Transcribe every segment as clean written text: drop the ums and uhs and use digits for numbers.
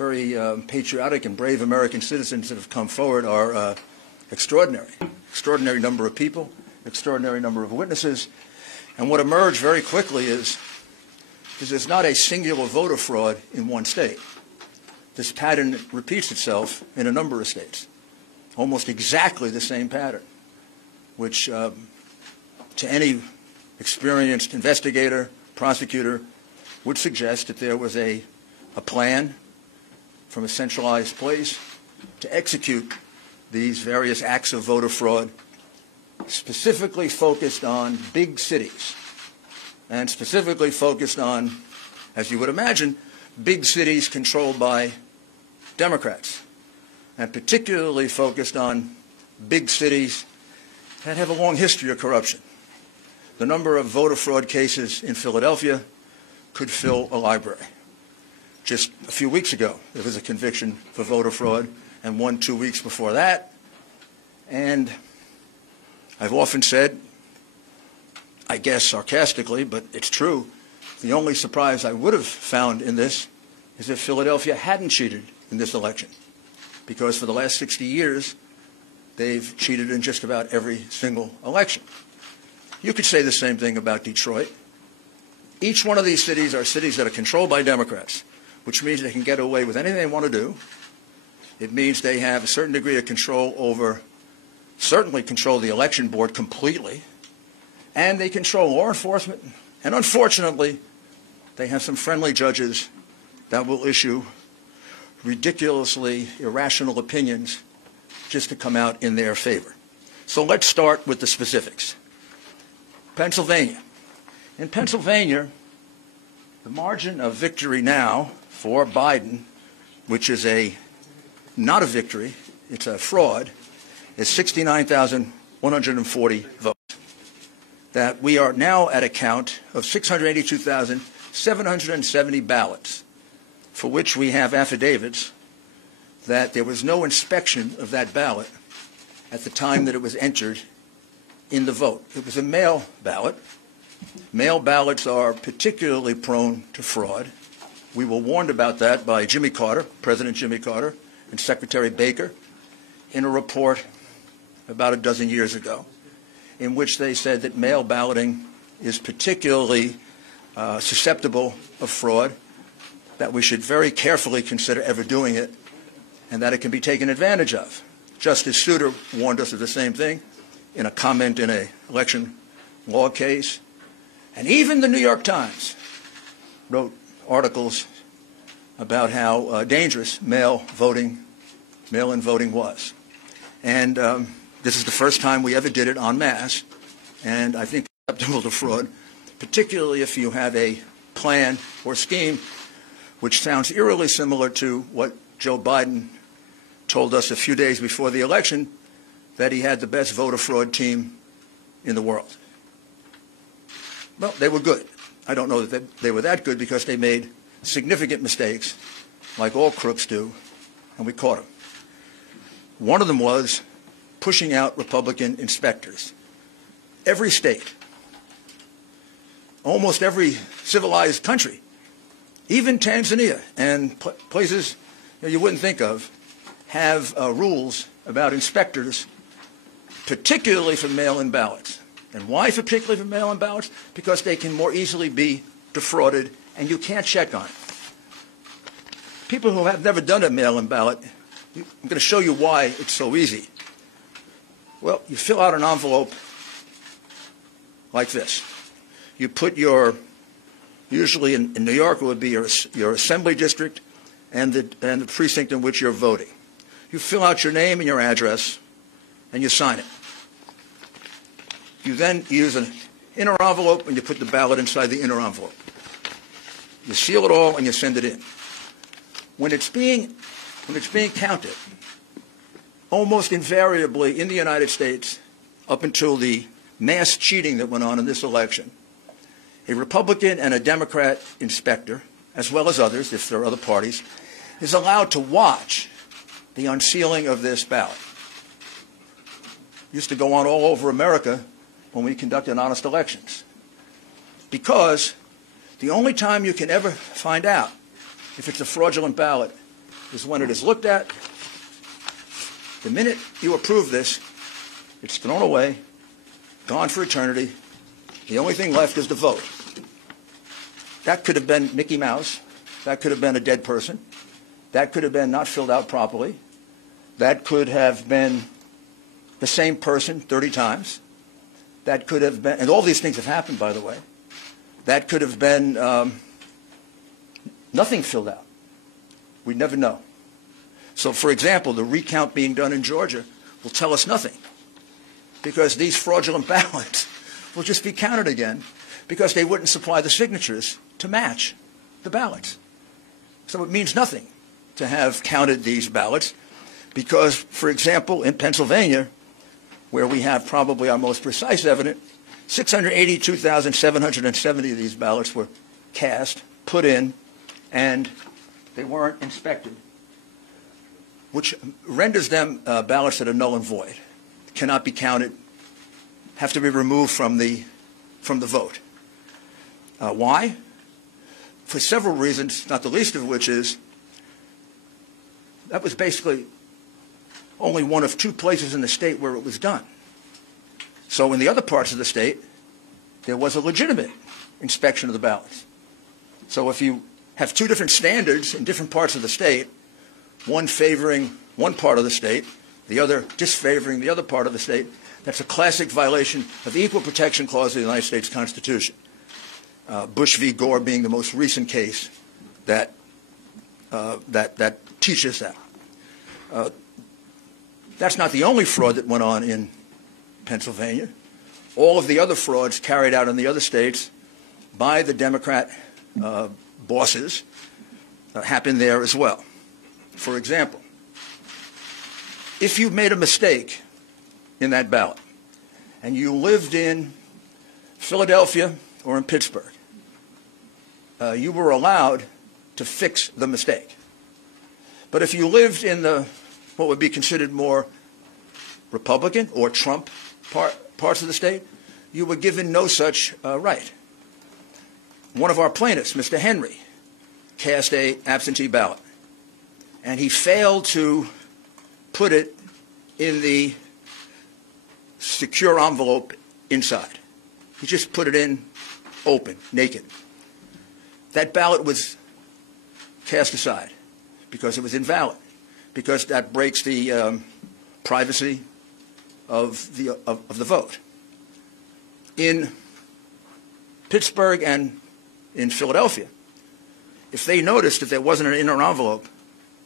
very patriotic and brave American citizens that have come forward are extraordinary. Extraordinary number of people, extraordinary number of witnesses. And what emerged very quickly is there's not a singular voter fraud in one state. This pattern repeats itself in a number of states, almost exactly the same pattern, which to any experienced investigator, prosecutor, would suggest that there was a plan from a centralized place to execute these various acts of voter fraud, specifically focused on big cities, and specifically focused on, as you would imagine, big cities controlled by Democrats, and particularly focused on big cities that have a long history of corruption. The number of voter fraud cases in Philadelphia could fill a library. Just a few weeks ago, there was a conviction for voter fraud, and one 2 weeks before that. And I've often said, I guess sarcastically, but it's true, the only surprise I would have found in this is if Philadelphia hadn't cheated in this election, because for the last 60 years, they've cheated in just about every single election. You could say the same thing about Detroit. Each one of these cities are cities that are controlled by Democrats, which means they can get away with anything they want to do. It means they have a certain degree of control over, certainly control the election board completely, and they control law enforcement. And unfortunately, they have some friendly judges that will issue ridiculously irrational opinions just to come out in their favor. So let's start with the specifics. Pennsylvania. In Pennsylvania, the margin of victory now for Biden, which is not a victory, it's a fraud, is 69,140 votes. That we are now at a count of 682,770 ballots, for which we have affidavits that there was no inspection of that ballot at the time that it was entered in the vote. It was a mail ballot. Mail ballots are particularly prone to fraud. We were warned about that by Jimmy Carter, President Jimmy Carter, and Secretary Baker in a report about a dozen years ago, in which they said that mail balloting is particularly susceptible of fraud, that we should very carefully consider ever doing it, and that it can be taken advantage of. Justice Souter warned us of the same thing in a comment in an election law case. And even the New York Times wrote articles about how dangerous mail-in voting was. And this is the first time we ever did it en masse, and I think it's susceptible to fraud, particularly if you have a plan or scheme which sounds eerily similar to what Joe Biden told us a few days before the election, that he had the best voter fraud team in the world. Well, they were good. I don't know that they were that good because they made significant mistakes, like all crooks do, and we caught them. One of them was pushing out Republican inspectors. Every state, almost every civilized country, even Tanzania and places you wouldn't think of, have rules about inspectors, particularly for mail-in ballots. And why particularly for mail-in ballots? Because they can more easily be defrauded, and you can't check on it. People who have never done a mail-in ballot, I'm going to show you why it's so easy. Well, you fill out an envelope like this. You put your, usually in New York it would be your assembly district and the precinct in which you're voting. You fill out your name and your address, and you sign it. You then use an inner envelope, and you put the ballot inside the inner envelope. You seal it all, and you send it in. When it's being counted, almost invariably in the United States, up until the mass cheating that went on in this election, a Republican and a Democrat inspector, as well as others, if there are other parties, is allowed to watch the unsealing of this ballot. It used to go on all over America when we conducted honest elections. Because the only time you can ever find out if it's a fraudulent ballot is when it is looked at. The minute you approve this, it's thrown away, gone for eternity. The only thing left is the vote. That could have been Mickey Mouse. That could have been a dead person. That could have been not filled out properly. That could have been the same person 30 times. That could have been, and all these things have happened, by the way. That could have been nothing filled out. We'd never know. So, for example, the recount being done in Georgia will tell us nothing, because these fraudulent ballots will just be counted again because they wouldn't supply the signatures to match the ballots. So it means nothing to have counted these ballots because, for example, in Pennsylvania, where we have probably our most precise evidence, 682,770 of these ballots were cast, put in, and they weren't inspected, which renders them ballots that are null and void, cannot be counted, have to be removed from the vote. Why? For several reasons, not the least of which is that was basically only one of 2 places in the state where it was done. So in the other parts of the state, there was a legitimate inspection of the ballots. So if you have 2 different standards in different parts of the state, one favoring one part of the state, the other disfavoring the other part of the state, that's a classic violation of the Equal Protection Clause of the United States Constitution. Bush v. Gore being the most recent case that teaches that. That's not the only fraud that went on in Pennsylvania. All of the other frauds carried out in the other states by the Democrat bosses happened there as well. For example, if you made a mistake in that ballot and you lived in Philadelphia or in Pittsburgh, you were allowed to fix the mistake. But if you lived in what would be considered more Republican or Trump parts of the state, you were given no such right. One of our plaintiffs, Mr. Henry, cast an absentee ballot, and he failed to put it in the secure envelope inside. He just put it in open, naked. That ballot was cast aside because it was invalid, because that breaks the privacy of the vote. In Pittsburgh and in Philadelphia, if they noticed that there wasn't an inner envelope,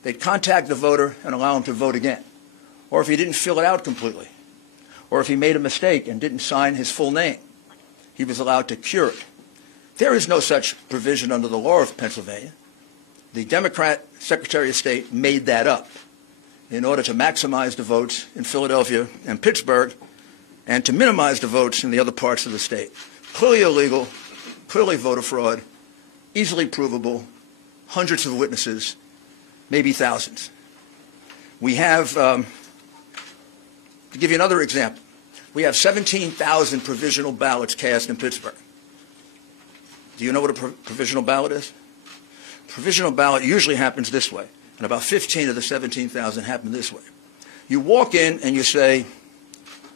they'd contact the voter and allow him to vote again. Or if he didn't fill it out completely, or if he made a mistake and didn't sign his full name, he was allowed to cure it. There is no such provision under the law of Pennsylvania. The Democrat Secretary of State made that up in order to maximize the votes in Philadelphia and Pittsburgh and to minimize the votes in the other parts of the state. Clearly illegal, clearly voter fraud, easily provable, hundreds of witnesses, maybe thousands. We have, to give you another example, we have 17,000 provisional ballots cast in Pittsburgh. Do you know what a provisional ballot is? Provisional ballot usually happens this way, and about 15 of the 17,000 happen this way. You walk in and you say,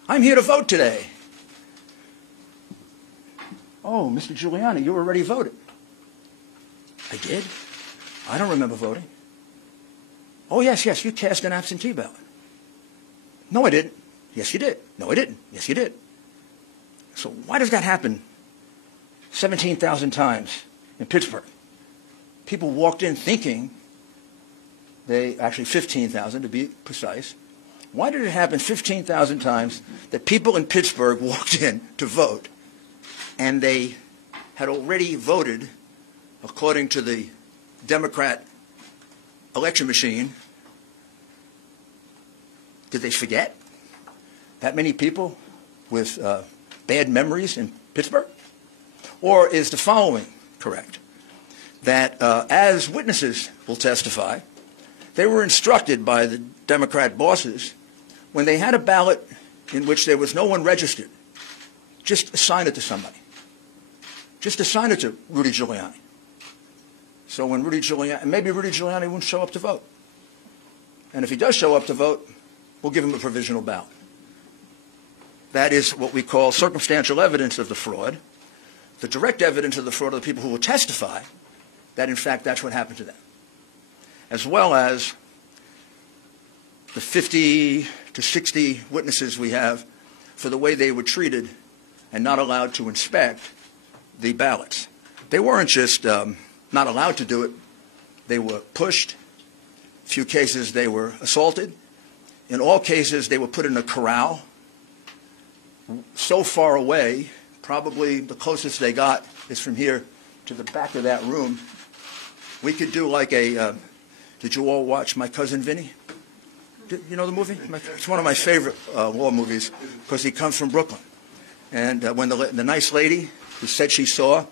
"I'm here to vote today." "Oh, Mr. Giuliani, you already voted." "I did? I don't remember voting." "Oh, yes, you cast an absentee ballot." "No, I didn't." "Yes, you did." "No, I didn't." "Yes, you did." So why does that happen 17,000 times in Pittsburgh? People walked in thinking actually 15,000 to be precise. Why did it happen 15,000 times that people in Pittsburgh walked in to vote and they had already voted according to the Democrat election machine? Did they forget? That many people with bad memories in Pittsburgh? Or is the following correct? That as witnesses will testify, they were instructed by the Democrat bosses when they had a ballot in which there was no one registered, just assign it to somebody. Just assign it to Rudy Giuliani. So when maybe Rudy Giuliani wouldn't show up to vote. And if he does show up to vote, we'll give him a provisional ballot. That is what we call circumstantial evidence of the fraud. The direct evidence of the fraud are the people who will testify that, in fact, that's what happened to them, as well as the 50 to 60 witnesses we have for the way they were treated and not allowed to inspect the ballots. They weren't just not allowed to do it. They were pushed. In a few cases, they were assaulted. In all cases, they were put in a corral so far away, probably the closest they got is from here to the back of that room. We could do like a, did you all watch My Cousin Vinny? You know the movie? It's one of my favorite war movies because he comes from Brooklyn. And when the nice lady who said she saw,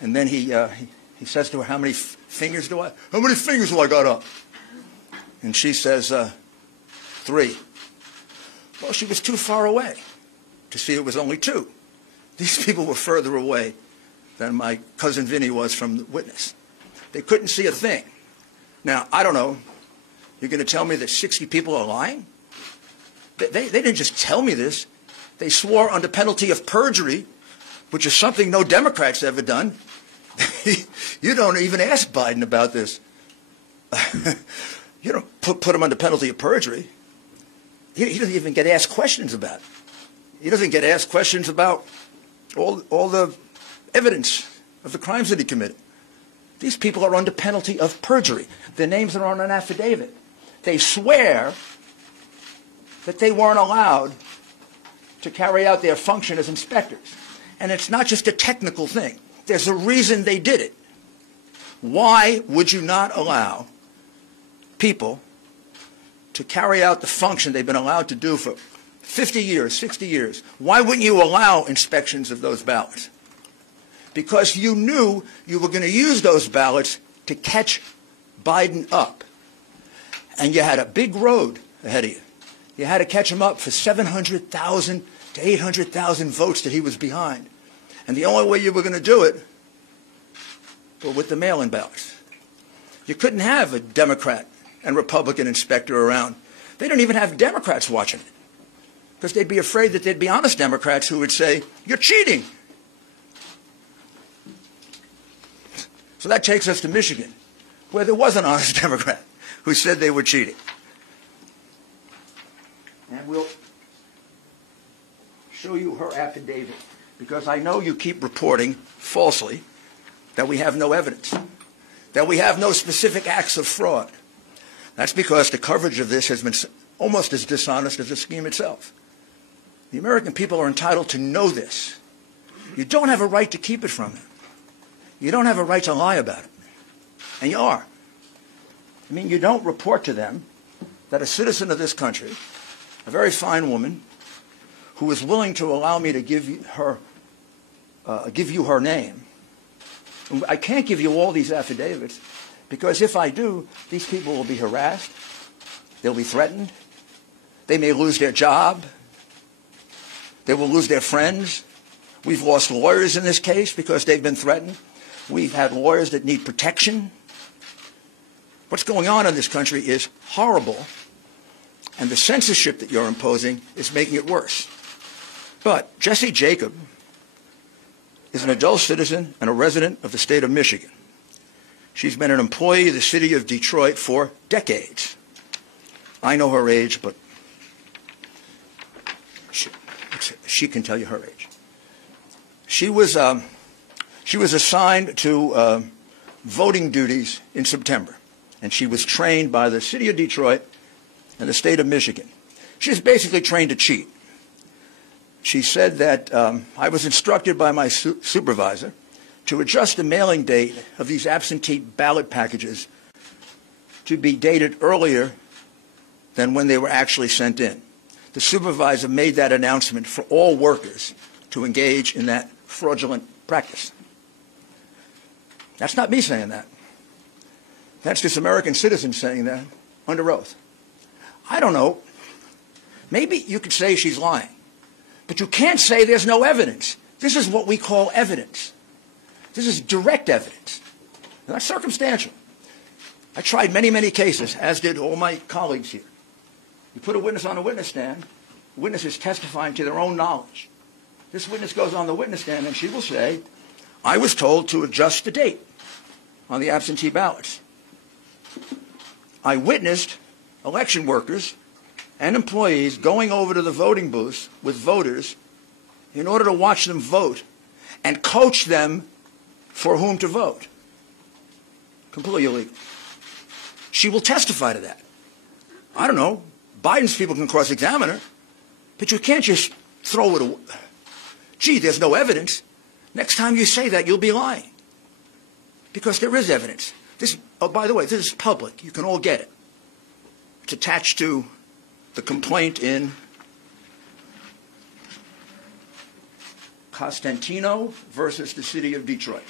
and then he says to her, how many fingers do I got up? And she says, 3. Well, she was too far away to see it was only 2. These people were further away than my cousin Vinny was from the witness. They couldn't see a thing. Now, I don't know. You're going to tell me that 60 people are lying? They didn't just tell me this. They swore under penalty of perjury, which is something no Democrat's ever done. You don't even ask Biden about this. You don't put him under penalty of perjury. He doesn't even get asked questions about it. He doesn't get asked questions about all the evidence of the crimes that he committed. These people are under penalty of perjury. Their names are on an affidavit. They swear that they weren't allowed to carry out their function as inspectors. And it's not just a technical thing. There's a reason they did it. Why would you not allow people to carry out the function they've been allowed to do for 50 years, 60 years? Why wouldn't you allow inspections of those ballots? Because you knew you were going to use those ballots to catch Biden up. And you had a big road ahead of you. You had to catch him up for 700,000 to 800,000 votes that he was behind. And the only way you were going to do it was with the mail-in ballots. You couldn't have a Democrat and Republican inspector around. They don't even have Democrats watching it, because they'd be afraid that there'd be honest Democrats who would say, you're cheating. So that takes us to Michigan, where there was an honest Democrat who said they were cheating. And we'll show you her affidavit, because I know you keep reporting falsely that we have no evidence, that we have no specific acts of fraud. That's because the coverage of this has been almost as dishonest as the scheme itself. The American people are entitled to know this. You don't have a right to keep it from them. You don't have a right to lie about it. And you are. I mean, you don't report to them that a citizen of this country, a very fine woman, who is willing to allow me to give you her name. I can't give you all these affidavits, because if I do, these people will be harassed, they'll be threatened, they may lose their job, they will lose their friends. We've lost lawyers in this case because they've been threatened. We've had lawyers that need protection. What's going on in this country is horrible, and the censorship that you're imposing is making it worse. But Jessie Jacob is an adult citizen and a resident of the state of Michigan. She's been an employee of the city of Detroit for decades. I know her age, but she can tell you her age. She was assigned to voting duties in September, and she was trained by the city of Detroit and the state of Michigan. She was basically trained to cheat. She said that I was instructed by my supervisor to adjust the mailing date of these absentee ballot packages to be dated earlier than when they were actually sent in. The supervisor made that announcement for all workers to engage in that fraudulent practice. That's not me saying that. That's this American citizen saying that under oath. I don't know. Maybe you could say she's lying. But you can't say there's no evidence. This is what we call evidence. This is direct evidence. Not circumstantial. I tried many, many cases, as did all my colleagues here. You put a witness on a witness stand, the witness is testifying to their own knowledge. This witness goes on the witness stand and she will say, I was told to adjust the date on the absentee ballots. I witnessed election workers and employees going over to the voting booths with voters in order to watch them vote and coach them for whom to vote. Completely illegal. She will testify to that. I don't know. Biden's people can cross-examine her, but you can't just throw it away. Gee, there's no evidence. Next time you say that, you'll be lying. Because there is evidence. This, oh, by the way, this is public. You can all get it. It's attached to the complaint in Costantino versus the city of Detroit.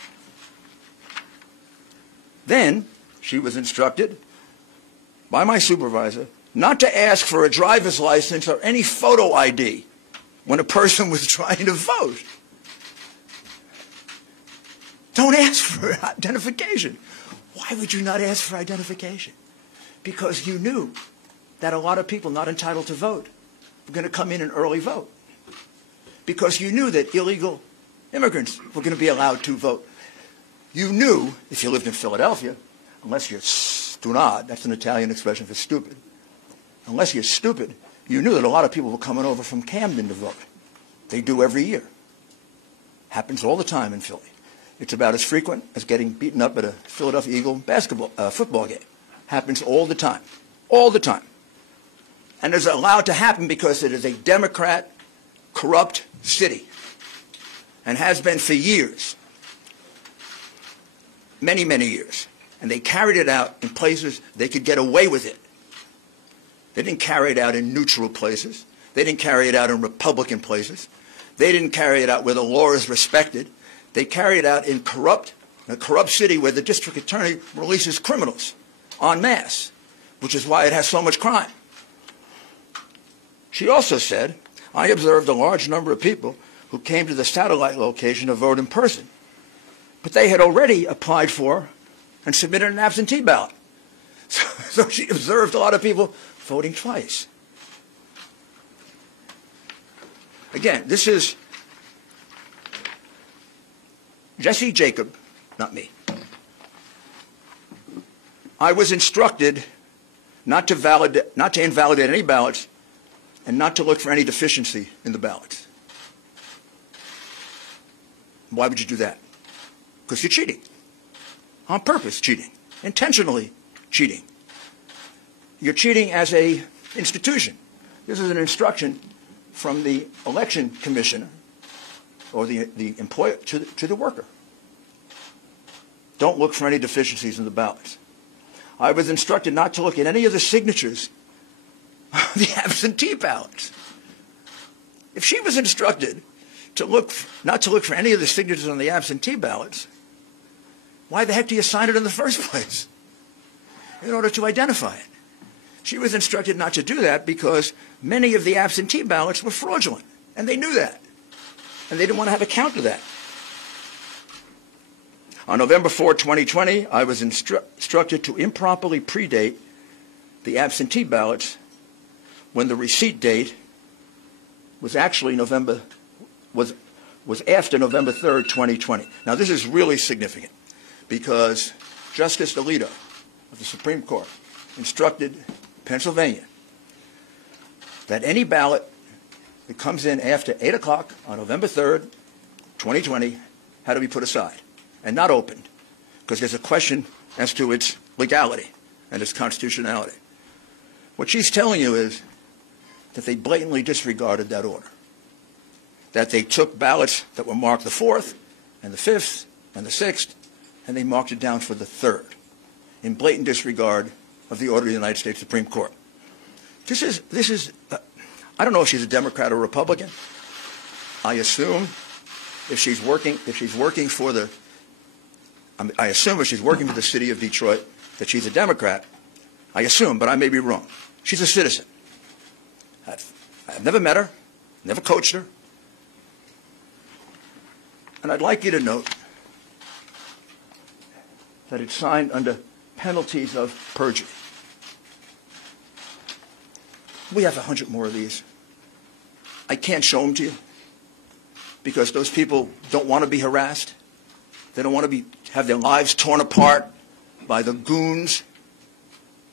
Then she was instructed by my supervisor not to ask for a driver's license or any photo ID when a person was trying to vote. Don't ask for identification. Why would you not ask for identification? Because you knew that a lot of people not entitled to vote were going to come in and early vote. Because you knew that illegal immigrants were going to be allowed to vote. You knew, if you lived in Philadelphia, unless you're stunad, that's an Italian expression for stupid, unless you're stupid, you knew that a lot of people were coming over from Camden to vote. They do every year. Happens all the time in Philly. It's about as frequent as getting beaten up at a Philadelphia Eagle football game. Happens all the time. All the time. And it's allowed to happen because it is a Democrat, corrupt city. And has been for years. Many, many years. And they carried it out in places they could get away with it. They didn't carry it out in neutral places. They didn't carry it out in Republican places. They didn't carry it out where the law is respected. They carry it out in a corrupt city where the district attorney releases criminals en masse, which is why it has so much crime. She also said, I observed a large number of people who came to the satellite location to vote in person, but they had already applied for and submitted an absentee ballot. So she observed a lot of people voting twice. Again, this is Jesse Jacob, not me. I was instructed not to invalidate any ballots and not to look for any deficiency in the ballots. Why would you do that? Because you're cheating. On purpose cheating. Intentionally cheating. You're cheating as an institution. This is an instruction from the election commissioner or the employer to the worker. Don't look for any deficiencies in the ballots. I was instructed not to look at any of the signatures on the absentee ballots. If she was instructed to not to look for any of the signatures on the absentee ballots, why the heck do you sign it in the first place? In order to identify it. She was instructed not to do that because many of the absentee ballots were fraudulent, and they knew that. And they didn't want to have a count of that. On November 4, 2020, I was instructed to improperly predate the absentee ballots when the receipt date was actually was after November 3rd, 2020. Now, this is really significant because Justice Alito of the Supreme Court instructed Pennsylvania that any ballot that comes in after 8 o'clock on November 3rd, 2020, had to be put aside and not opened because there's a question as to its legality and its constitutionality. What she's telling you is that they blatantly disregarded that order, that they took ballots that were marked the 4th and the 5th and the 6th, and they marked it down for the 3rd in blatant disregard of the order of the United States Supreme Court. This is I don't know if she's a Democrat or Republican. I assume if she's working for the city of Detroit that she's a Democrat. I assume, but I may be wrong. She's a citizen. I've never met her, never coached her. And I'd like you to note that it's signed under penalties of perjury. We have 100 more of these. I can't show them to you because those people don't want to be harassed. They don't want to have their lives torn apart by the goons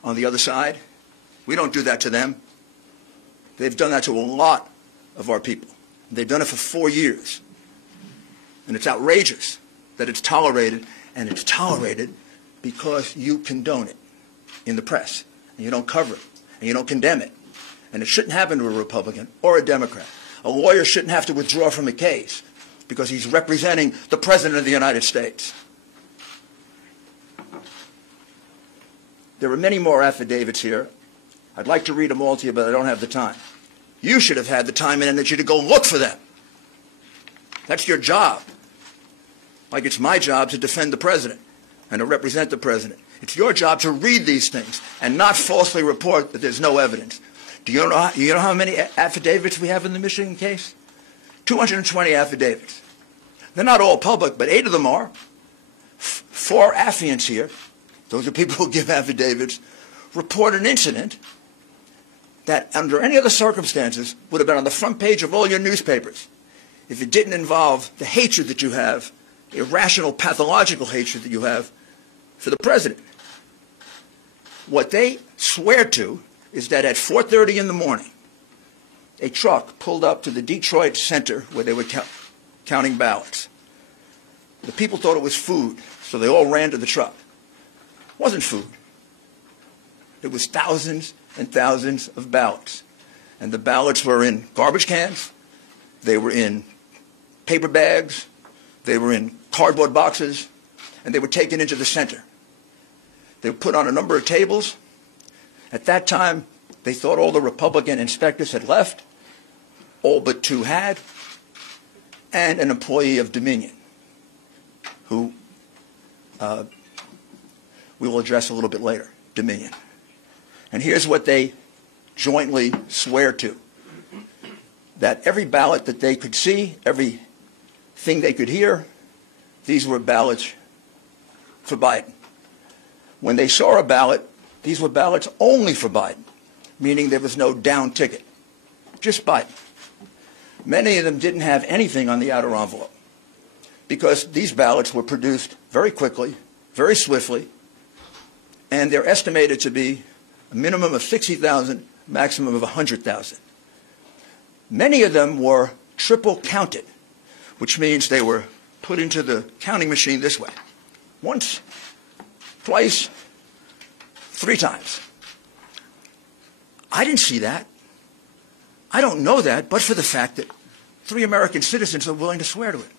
on the other side. We don't do that to them. They've done that to a lot of our people. They've done it for 4 years. And it's outrageous that it's tolerated, and it's tolerated because you condone it in the press, and you don't cover it, and you don't condemn it. And it shouldn't happen to a Republican or a Democrat. A lawyer shouldn't have to withdraw from a case because he's representing the President of the United States. There are many more affidavits here. I'd like to read them all to you, but I don't have the time. You should have had the time and energy to go look for them. That's your job. Like it's my job to defend the President and to represent the President. It's your job to read these things and not falsely report that there's no evidence. Do you know how many affidavits we have in the Michigan case? 220 affidavits. They're not all public, but 8 of them are. 4 affiants here, those are people who give affidavits, report an incident that under any other circumstances would have been on the front page of all your newspapers if it didn't involve the hatred that you have, irrational, pathological hatred that you have for the President. What they swear to is that at 4:30 in the morning, a truck pulled up to the Detroit Center where they were counting ballots. The people thought it was food, so they all ran to the truck. It wasn't food. It was thousands and thousands of ballots. And the ballots were in garbage cans, they were in paper bags, they were in cardboard boxes, and they were taken into the center. They were put on a number of tables. At that time, they thought all the Republican inspectors had left, all but 2 had, and an employee of Dominion, who we will address a little bit later, Dominion. And here's what they jointly swear to, that every ballot that they could see, everything they could hear, these were ballots for Biden. When they saw a ballot, these were ballots only for Biden, meaning there was no down ticket, just Biden. Many of them didn't have anything on the outer envelope because these ballots were produced very quickly, very swiftly, and they're estimated to be a minimum of 60,000, maximum of 100,000. Many of them were triple counted, which means they were put into the counting machine this way. Once, twice, 3 times. I didn't see that. I don't know that, but for the fact that 3 American citizens are willing to swear to it.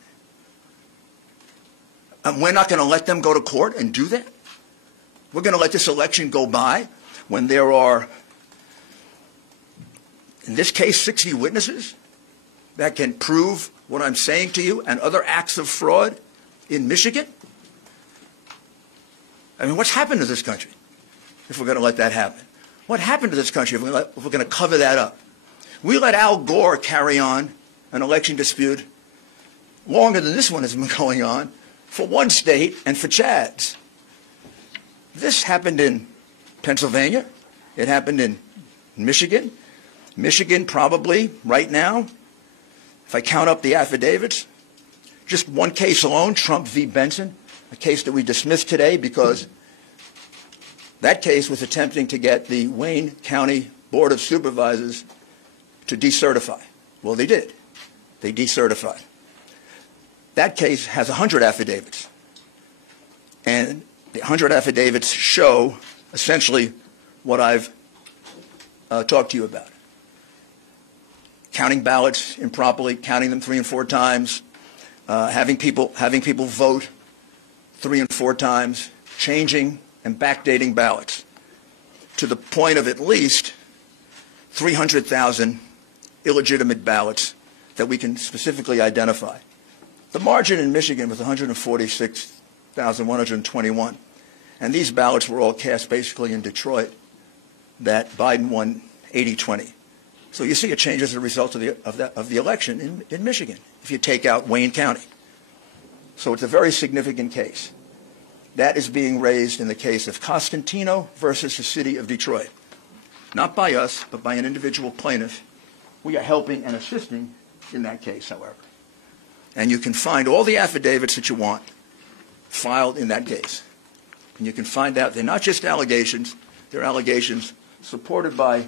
And we're not going to let them go to court and do that? We're going to let this election go by when there are, in this case, 60 witnesses that can prove what I'm saying to you and other acts of fraud in Michigan? I mean, what's happened to this country if we're going to let that happen? What happened to this country if we're going to cover that up? We let Al Gore carry on an election dispute longer than this one has been going on for one state and for Chad's. This happened in Pennsylvania. It happened in Michigan. Michigan probably right now, if I count up the affidavits, just one case alone, Trump v. Benson, a case that we dismissed today because that case was attempting to get the Wayne County Board of Supervisors to decertify. Well, they did. They decertified. That case has 100 affidavits. And the 100 affidavits show essentially what I've talked to you about. Counting ballots improperly, counting them 3 and 4 times, having people vote 3 and 4 times, changing and backdating ballots to the point of at least 300,000 illegitimate ballots that we can specifically identify. The margin in Michigan was 146,121, and these ballots were all cast basically in Detroit that Biden won 80-20. So you see it changes as a result of the election in Michigan if you take out Wayne County. So it's a very significant case. That is being raised in the case of Costantino versus the city of Detroit. Not by us, but by an individual plaintiff. We are helping and assisting in that case, however. And you can find all the affidavits that you want filed in that case. And you can find out they're not just allegations, they're allegations supported by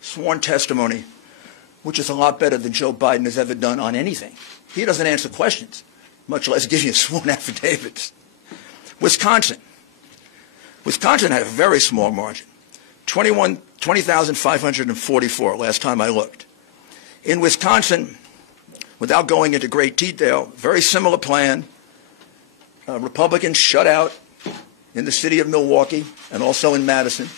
sworn testimony, which is a lot better than Joe Biden has ever done on anything. He doesn't answer questions, much less give you sworn affidavits. Wisconsin. Wisconsin had a very small margin, 20,544 last time I looked. In Wisconsin, without going into great detail, very similar plan. Republicans shut out in the city of Milwaukee and also in Madison.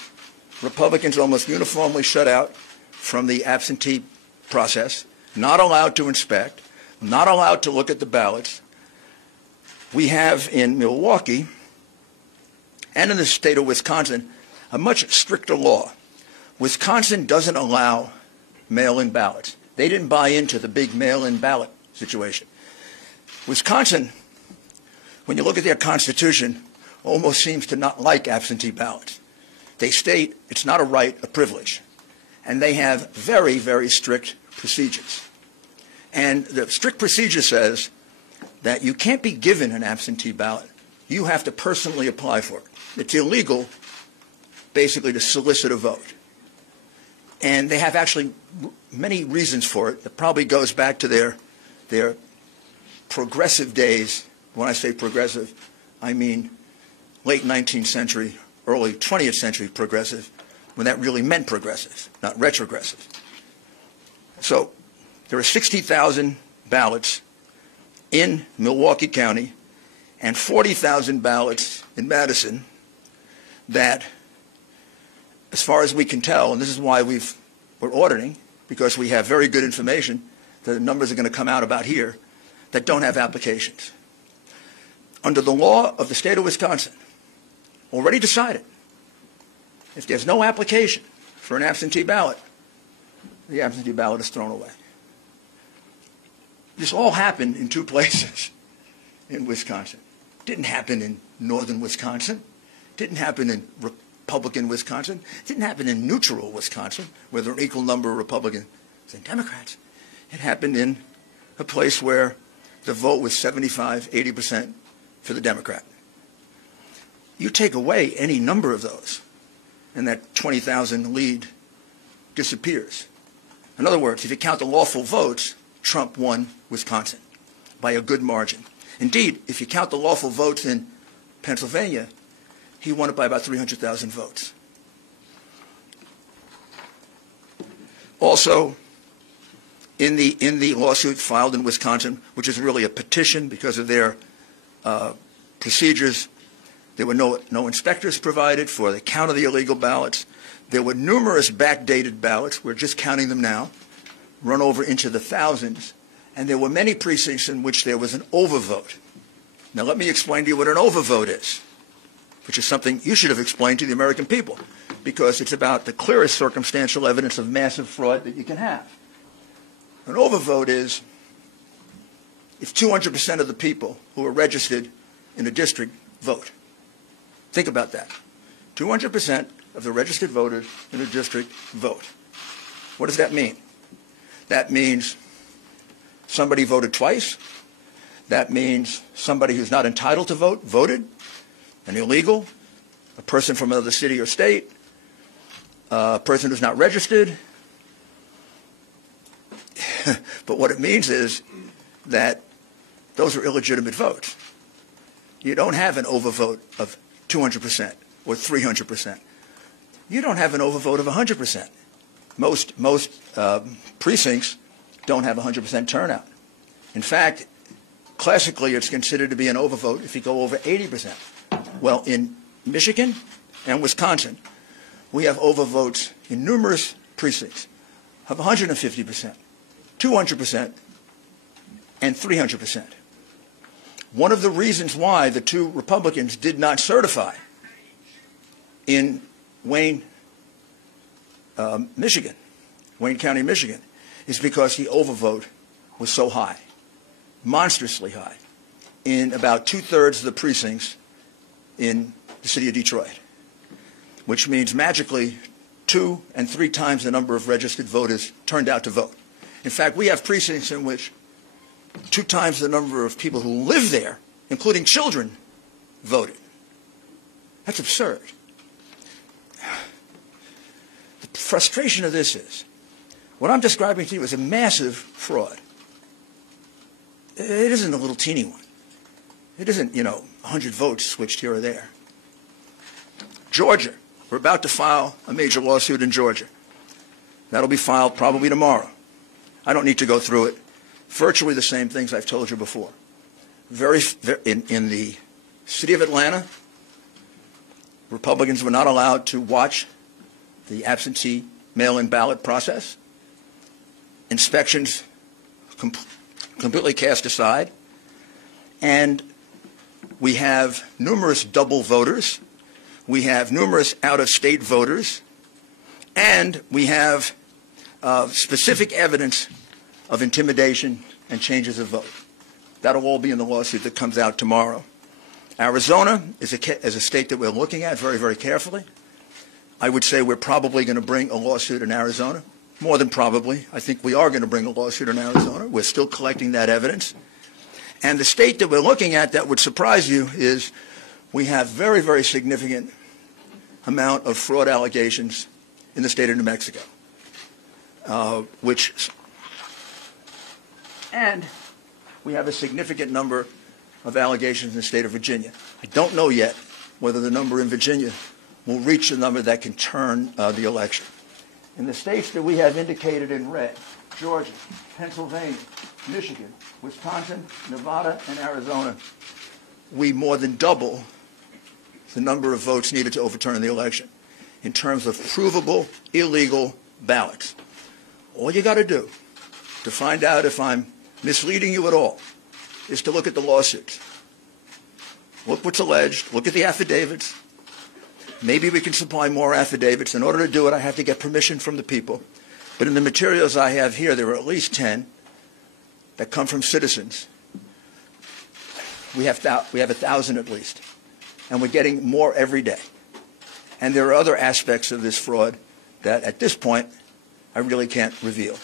Republicans almost uniformly shut out from the absentee process, not allowed to inspect, not allowed to look at the ballots. We have in Milwaukee and in the state of Wisconsin a much stricter law. Wisconsin doesn't allow mail-in ballots. They didn't buy into the big mail-in ballot situation. Wisconsin, when you look at their constitution, almost seems to not like absentee ballots. They state it's not a right, a privilege. And they have very, very strict procedures. And the strict procedure says that you can't be given an absentee ballot. You have to personally apply for it. It's illegal, basically, to solicit a vote. And they have actually many reasons for it. That probably goes back to their progressive days. When I say progressive, I mean late 19th century, early 20th century progressive, when that really meant progressive, not retrogressive. So there are 60,000 ballots in Milwaukee County and 40,000 ballots in Madison that, as far as we can tell, and this is why we're auditing, because we have very good information, the numbers are going to come out about here, that don't have applications. Under the law of the state of Wisconsin, already decided, if there's no application for an absentee ballot, the absentee ballot is thrown away. This all happened in two places in Wisconsin. It didn't happen in northern Wisconsin. It didn't happen in Republican Wisconsin. It didn't happen in neutral Wisconsin, where there are an equal number of Republicans and Democrats. It happened in a place where the vote was 75, 80% for the Democrat. You take away any number of those, and that 20,000 lead disappears. In other words, if you count the lawful votes, Trump won Wisconsin by a good margin. Indeed, if you count the lawful votes in Pennsylvania, he won it by about 300,000 votes. Also, in the lawsuit filed in Wisconsin, which is really a petition because of their procedures, there were no inspectors provided for the count of the illegal ballots. There were numerous backdated ballots. We're just counting them now, run over into the thousands. And there were many precincts in which there was an overvote. Now let me explain to you what an overvote is, which is something you should have explained to the American people, because it's about the clearest circumstantial evidence of massive fraud that you can have. An overvote is if 200% of the people who are registered in a district vote. Think about that. 200% of the registered voters in a district vote. What does that mean? That means somebody voted twice. That means somebody who's not entitled to vote voted, an illegal, a person from another city or state, a person who's not registered. But what it means is that those are illegitimate votes. You don't have an overvote of 200% or 300%. You don't have an overvote of 100%. Most precincts don't have 100% turnout. In fact, classically, it's considered to be an overvote if you go over 80%. Well, in Michigan and Wisconsin, we have overvotes in numerous precincts of 150%, 200%, and 300%. One of the reasons why the two Republicans did not certify in Wayne, Michigan, Wayne County, Michigan, is because the overvote was so high, monstrously high. In about 2/3 of the precincts, in the city of Detroit, which means magically 2 and 3 times the number of registered voters turned out to vote. In fact, we have precincts in which 2 times the number of people who live there, including children, voted. That's absurd. The frustration of this is, what I'm describing to you is a massive fraud. It isn't a little teeny one. It isn't, 100 votes switched here or there. Georgia. We're about to file a major lawsuit in Georgia. That'll be filed probably tomorrow. I don't need to go through it. Virtually the same things I've told you before. In the city of Atlanta, Republicans were not allowed to watch the absentee mail-in ballot process. Inspections completely cast aside. And we have numerous double voters. We have numerous out-of-state voters, and we have specific evidence of intimidation and changes of vote. That'll all be in the lawsuit that comes out tomorrow. Arizona is a state that we're looking at very, very carefully. I would say we're probably going to bring a lawsuit in Arizona. More than probably. I think we are going to bring a lawsuit in Arizona. We're still collecting that evidence. And the state that we're looking at that would surprise you is we have very, very significant amount of fraud allegations in the state of New Mexico, and we have a significant number of allegations in the state of Virginia. I don't know yet whether the number in Virginia will reach the number that can turn the election. In the states that we have indicated in red, Georgia, Pennsylvania, Michigan, Wisconsin, Nevada, and Arizona, we more than double the number of votes needed to overturn the election in terms of provable illegal ballots. All you got to do to find out if I'm misleading you at all is to look at the lawsuits. Look what's alleged. Look at the affidavits. Maybe we can supply more affidavits. In order to do it, I have to get permission from the people. But in the materials I have here, there are at least 10 that come from citizens. We have 1,000 at least. And we're getting more every day. And there are other aspects of this fraud that, at this point, I really can't reveal.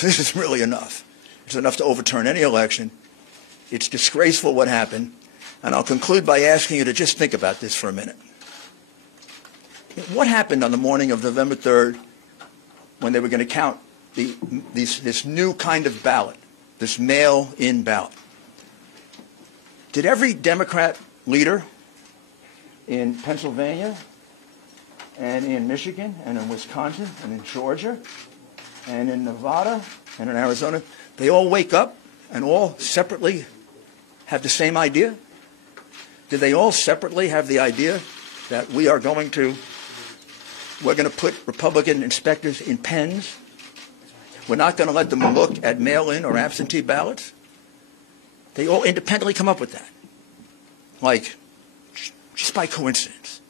This is really enough. It's enough to overturn any election. It's disgraceful what happened. And I'll conclude by asking you to just think about this for a minute. What happened on the morning of November 3rd when they were going to count this new kind of ballot, this mail-in ballot? Did every Democrat leader in Pennsylvania and in Michigan and in Wisconsin and in Georgia and in Nevada and in Arizona, they all wake up and all separately have the same idea? Did they all separately have the idea that we're going to put Republican inspectors in pens? We're not going to let them look at mail-in or absentee ballots? They all independently come up with that. Like, just by coincidence.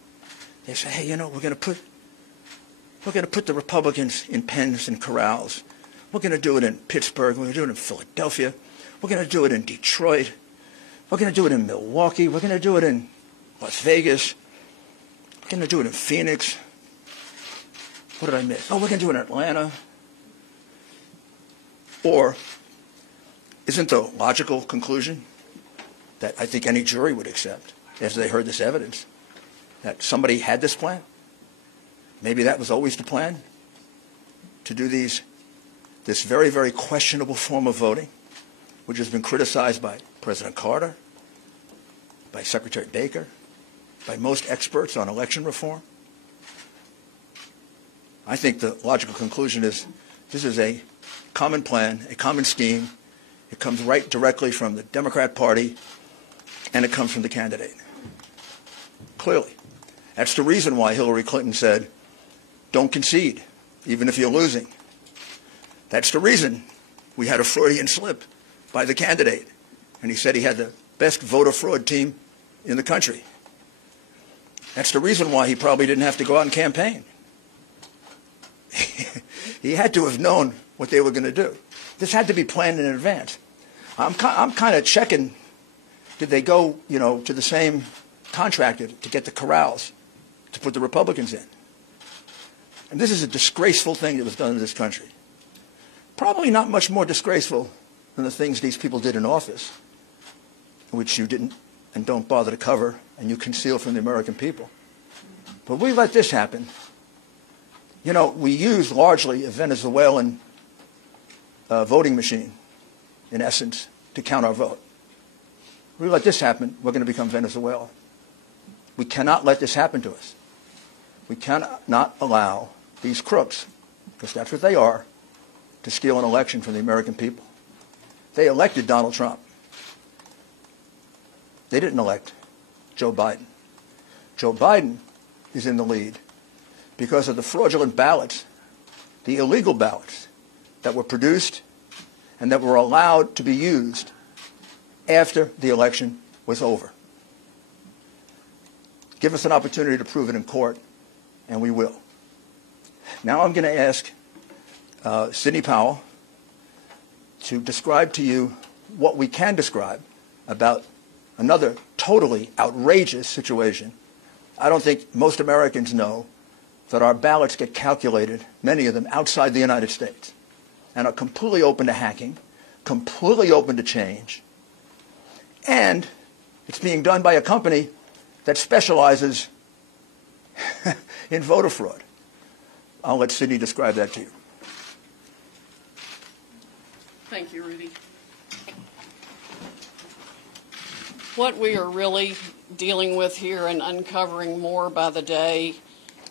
They say, hey, we're going to put the Republicans in pens and corrals. We're going to do it in Pittsburgh. We're going to do it in Philadelphia. We're going to do it in Detroit. We're going to do it in Milwaukee. We're going to do it in Las Vegas. We're going to do it in Phoenix. What did I miss? Oh, we're going to do it in Atlanta. Or isn't the logical conclusion that I think any jury would accept as they heard this evidence that somebody had this plan? Maybe that was always the plan, to do this very, very questionable form of voting, which has been criticized by President Carter, by Secretary Baker, by most experts on election reform. I think the logical conclusion is this is a common plan, a common scheme. It comes right directly from the Democrat Party, and it comes from the candidate. Clearly. That's the reason why Hillary Clinton said, don't concede, even if you're losing. That's the reason we had a Freudian slip by the candidate. And he said he had the best voter fraud team in the country. That's the reason why he probably didn't have to go out and campaign. He had to have known what they were going to do. This had to be planned in advance. I'm kind of checking, did they go, to the same contracted to get the corrals to put the Republicans in. And this is a disgraceful thing that was done in this country. Probably not much more disgraceful than the things these people did in office, which you didn't and don't bother to cover and you conceal from the American people. But we let this happen. You know, we used largely a Venezuelan voting machine, in essence, to count our vote. We let this happen, we're going to become Venezuela. We cannot let this happen to us. We cannot allow these crooks, because that's what they are, to steal an election from the American people. They elected Donald Trump. They didn't elect Joe Biden. Joe Biden is in the lead because of the fraudulent ballots, the illegal ballots that were produced and that were allowed to be used after the election was over. Give us an opportunity to prove it in court, and we will. Now I'm going to ask Sidney Powell to describe to you what we can describe about another totally outrageous situation. I don't think most Americans know that our ballots get calculated, many of them outside the United States, and are completely open to hacking, completely open to change, and it's being done by a company that specializes in voter fraud. I'll let Sidney describe that to you. Thank you, Rudy. What we are really dealing with here and uncovering more by the day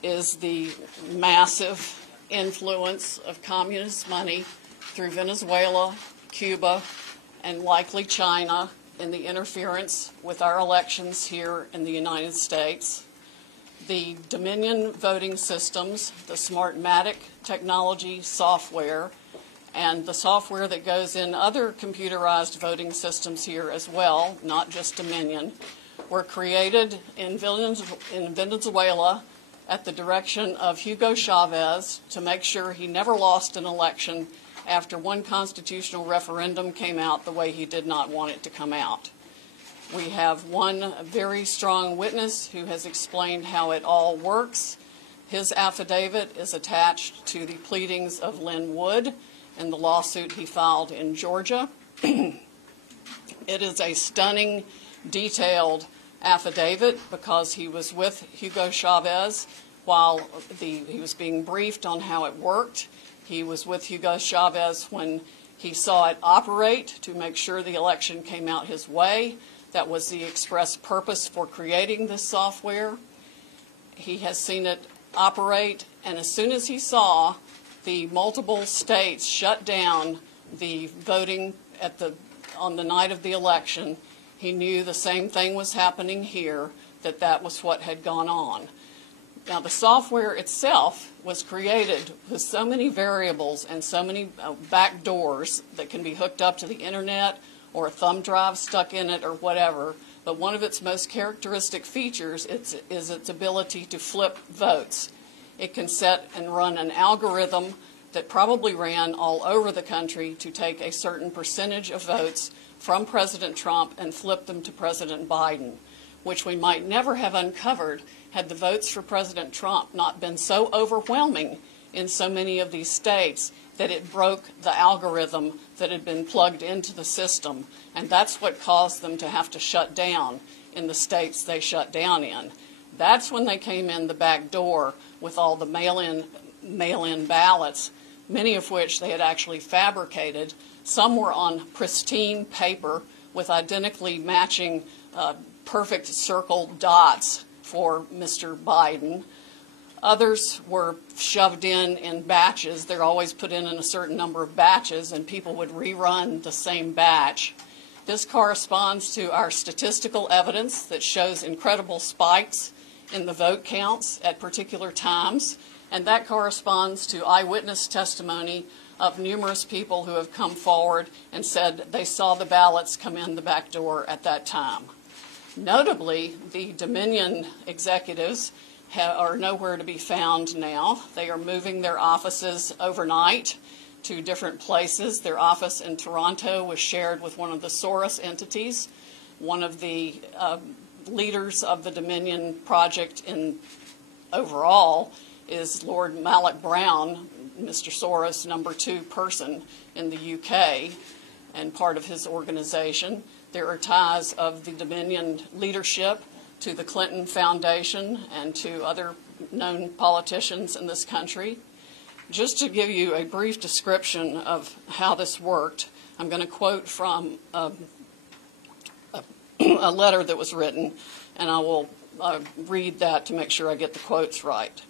is the massive influence of communist money through Venezuela, Cuba, and likely China in the interference with our elections here in the United States. The Dominion voting systems, the Smartmatic technology software, and the software that goes in other computerized voting systems here as well, not just Dominion, were created in Venezuela at the direction of Hugo Chavez to make sure he never lost an election after one constitutional referendum came out the way he did not want it to come out. We have one very strong witness who has explained how it all works. His affidavit is attached to the pleadings of Lynn Wood in the lawsuit he filed in Georgia. It is a stunning, detailed affidavit because he was with Hugo Chavez while he was being briefed on how it worked. He was with Hugo Chavez when he saw it operate to make sure the election came out his way. That was the express purpose for creating this software. He has seen it operate, and as soon as he saw the multiple states shut down the voting on the night of the election, he knew the same thing was happening here, that was what had gone on. Now, the software itself was created with so many variables and so many back doors that can be hooked up to the internet or a thumb drive stuck in it or whatever, but one of its most characteristic features is its ability to flip votes. It can set and run an algorithm that probably ran all over the country to take a certain percentage of votes from President Trump and flip them to President Biden, which we might never have uncovered had the votes for President Trump not been so overwhelming in so many of these states that it broke the algorithm that had been plugged into the system. And that's what caused them to have to shut down in the states they shut down in. That's when they came in the back door with all the mail-in ballots, many of which they had actually fabricated. Some were on pristine paper with identically matching perfect circle dots for Mr. Biden. Others were shoved in batches. They're always put in a certain number of batches, and people would rerun the same batch. This corresponds to our statistical evidence that shows incredible spikes in the vote counts at particular times, and that corresponds to eyewitness testimony of numerous people who have come forward and said they saw the ballots come in the back door at that time. Notably, the Dominion executives are nowhere to be found now. They are moving their offices overnight to different places. Their office in Toronto was shared with one of the Soros entities. One of the leaders of the Dominion project overall is Lord Malloch Brown, Mr. Soros' number 2 person in the UK, and part of his organization. There are ties of the Dominion leadership to the Clinton Foundation and to other known politicians in this country. Just to give you a brief description of how this worked, I'm going to quote from a letter that was written, and I will read that to make sure I get the quotes right.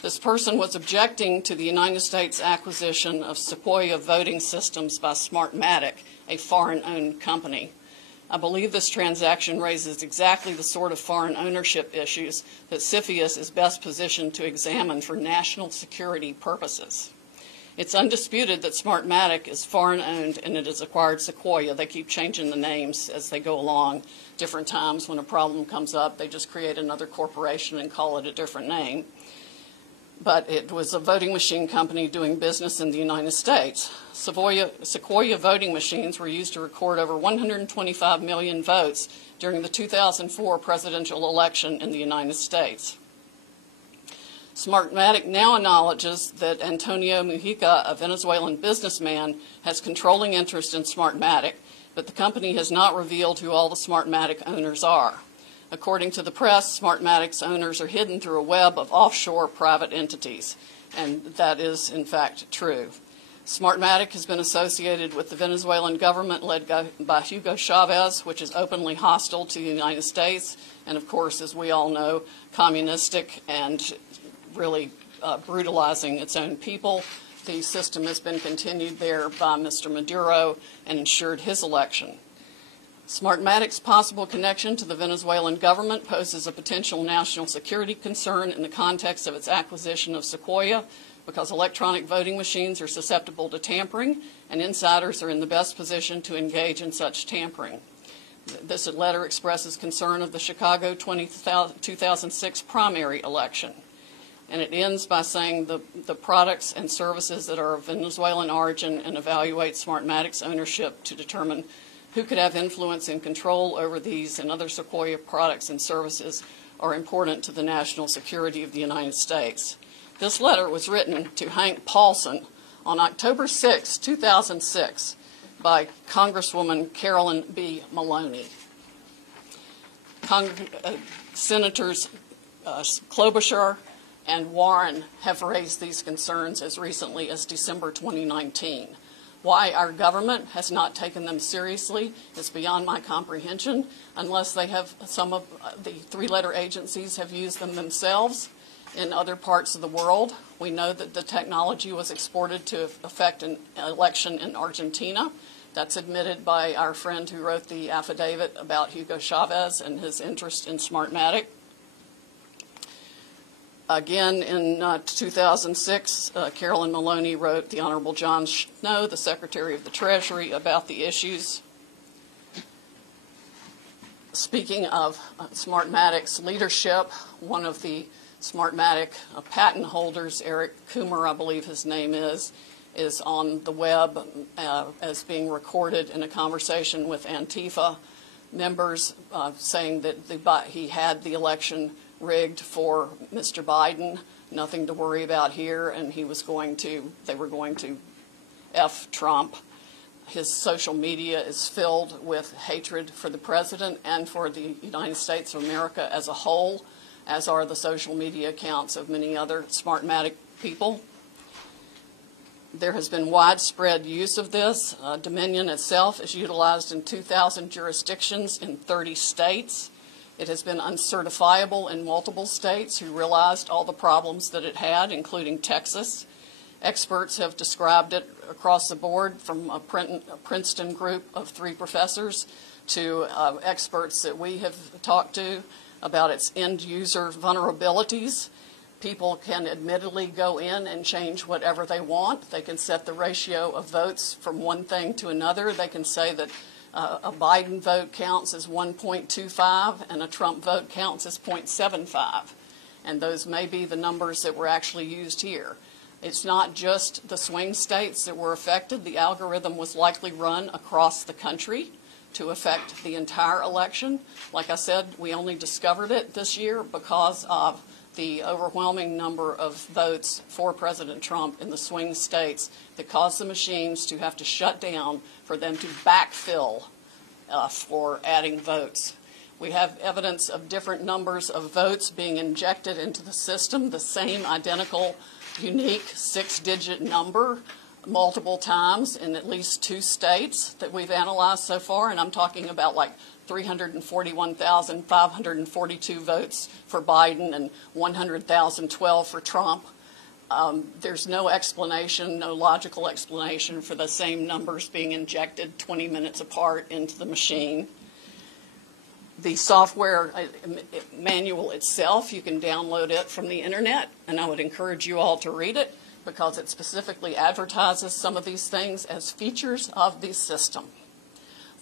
This person was objecting to the United States acquisition of Sequoia voting systems by Smartmatic, a foreign-owned company. I believe this transaction raises exactly the sort of foreign ownership issues that CFIUS is best positioned to examine for national security purposes. It's undisputed that Smartmatic is foreign-owned and it has acquired Sequoia. They keep changing the names as they go along. Different times when a problem comes up, they just create another corporation and call it a different name. But it was a voting machine company doing business in the United States. Sequoia voting machines were used to record over 125 million votes during the 2004 presidential election in the United States. Smartmatic now acknowledges that Antonio Mujica, a Venezuelan businessman, has controlling interest in Smartmatic, but the company has not revealed who all the Smartmatic owners are. According to the press, Smartmatic's owners are hidden through a web of offshore private entities, and that is, in fact, true. Smartmatic has been associated with the Venezuelan government led by Hugo Chavez, which is openly hostile to the United States, and of course, as we all know, communistic and really brutalizing its own people. The system has been continued there by Mr. Maduro and ensured his election. Smartmatic's possible connection to the Venezuelan government poses a potential national security concern in the context of its acquisition of Sequoia, because electronic voting machines are susceptible to tampering, and insiders are in the best position to engage in such tampering. This letter expresses concern of the Chicago 2006 primary election. And it ends by saying the products and services that are of Venezuelan origin, and evaluate Smartmatic's ownership to determine who could have influence and control over these and other Sequoia products and services are important to the national security of the United States. This letter was written to Hank Paulson on October 6, 2006 by Congresswoman Carolyn B. Maloney. Senators Klobuchar and Warren have raised these concerns as recently as December 2019. Why our government has not taken them seriously is beyond my comprehension, unless they have, some of the 3-letter agencies have used them themselves in other parts of the world. We know that the technology was exported to affect an election in Argentina. That's admitted by our friend who wrote the affidavit about Hugo Chavez and his interest in Smartmatic. Again, in 2006, Carolyn Maloney wrote the Honorable John Snow, the Secretary of the Treasury, about the issues. Speaking of Smartmatic's leadership, one of the Smartmatic patent holders, Eric Coomer, I believe his name is on the web as being recorded in a conversation with Antifa members saying that he had the election rigged for Mr. Biden, nothing to worry about here, and they were going to F Trump. His social media is filled with hatred for the president and for the United States of America as a whole, as are the social media accounts of many other Smartmatic people. There has been widespread use of this. Dominion itself is utilized in 2,000 jurisdictions in 30 states. It has been uncertifiable in multiple states who realized all the problems that it had, including Texas. Experts have described it across the board, from a Princeton group of 3 professors to experts that we have talked to about its end-user vulnerabilities. People can admittedly go in and change whatever they want. They can set the ratio of votes from one thing to another. They can say that a Biden vote counts as 1.25 and a Trump vote counts as 0.75. And those may be the numbers that were actually used here. It's not just the swing states that were affected. The algorithm was likely run across the country. to affect the entire election. Like I said, we only discovered it this year because of the overwhelming number of votes for President Trump in the swing states that caused the machines to have to shut down for them to backfill for adding votes. We have evidence of different numbers of votes being injected into the system, the same identical, unique 6-digit number multiple times in at least 2 states that we've analyzed so far, and I'm talking about like 341,542 votes for Biden and 100,012 for Trump. There's no explanation, no logical explanation for the same numbers being injected 20 minutes apart into the machine. The software manual itself, you can download it from the internet, and I would encourage you all to read it because it specifically advertises some of these things as features of the system.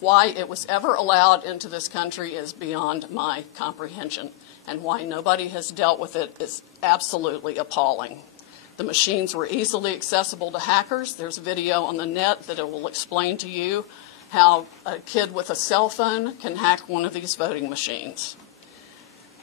Why it was ever allowed into this country is beyond my comprehension, and why nobody has dealt with it is absolutely appalling. The machines were easily accessible to hackers. There's video on the net that it will explain to you how a kid with a cell phone can hack one of these voting machines.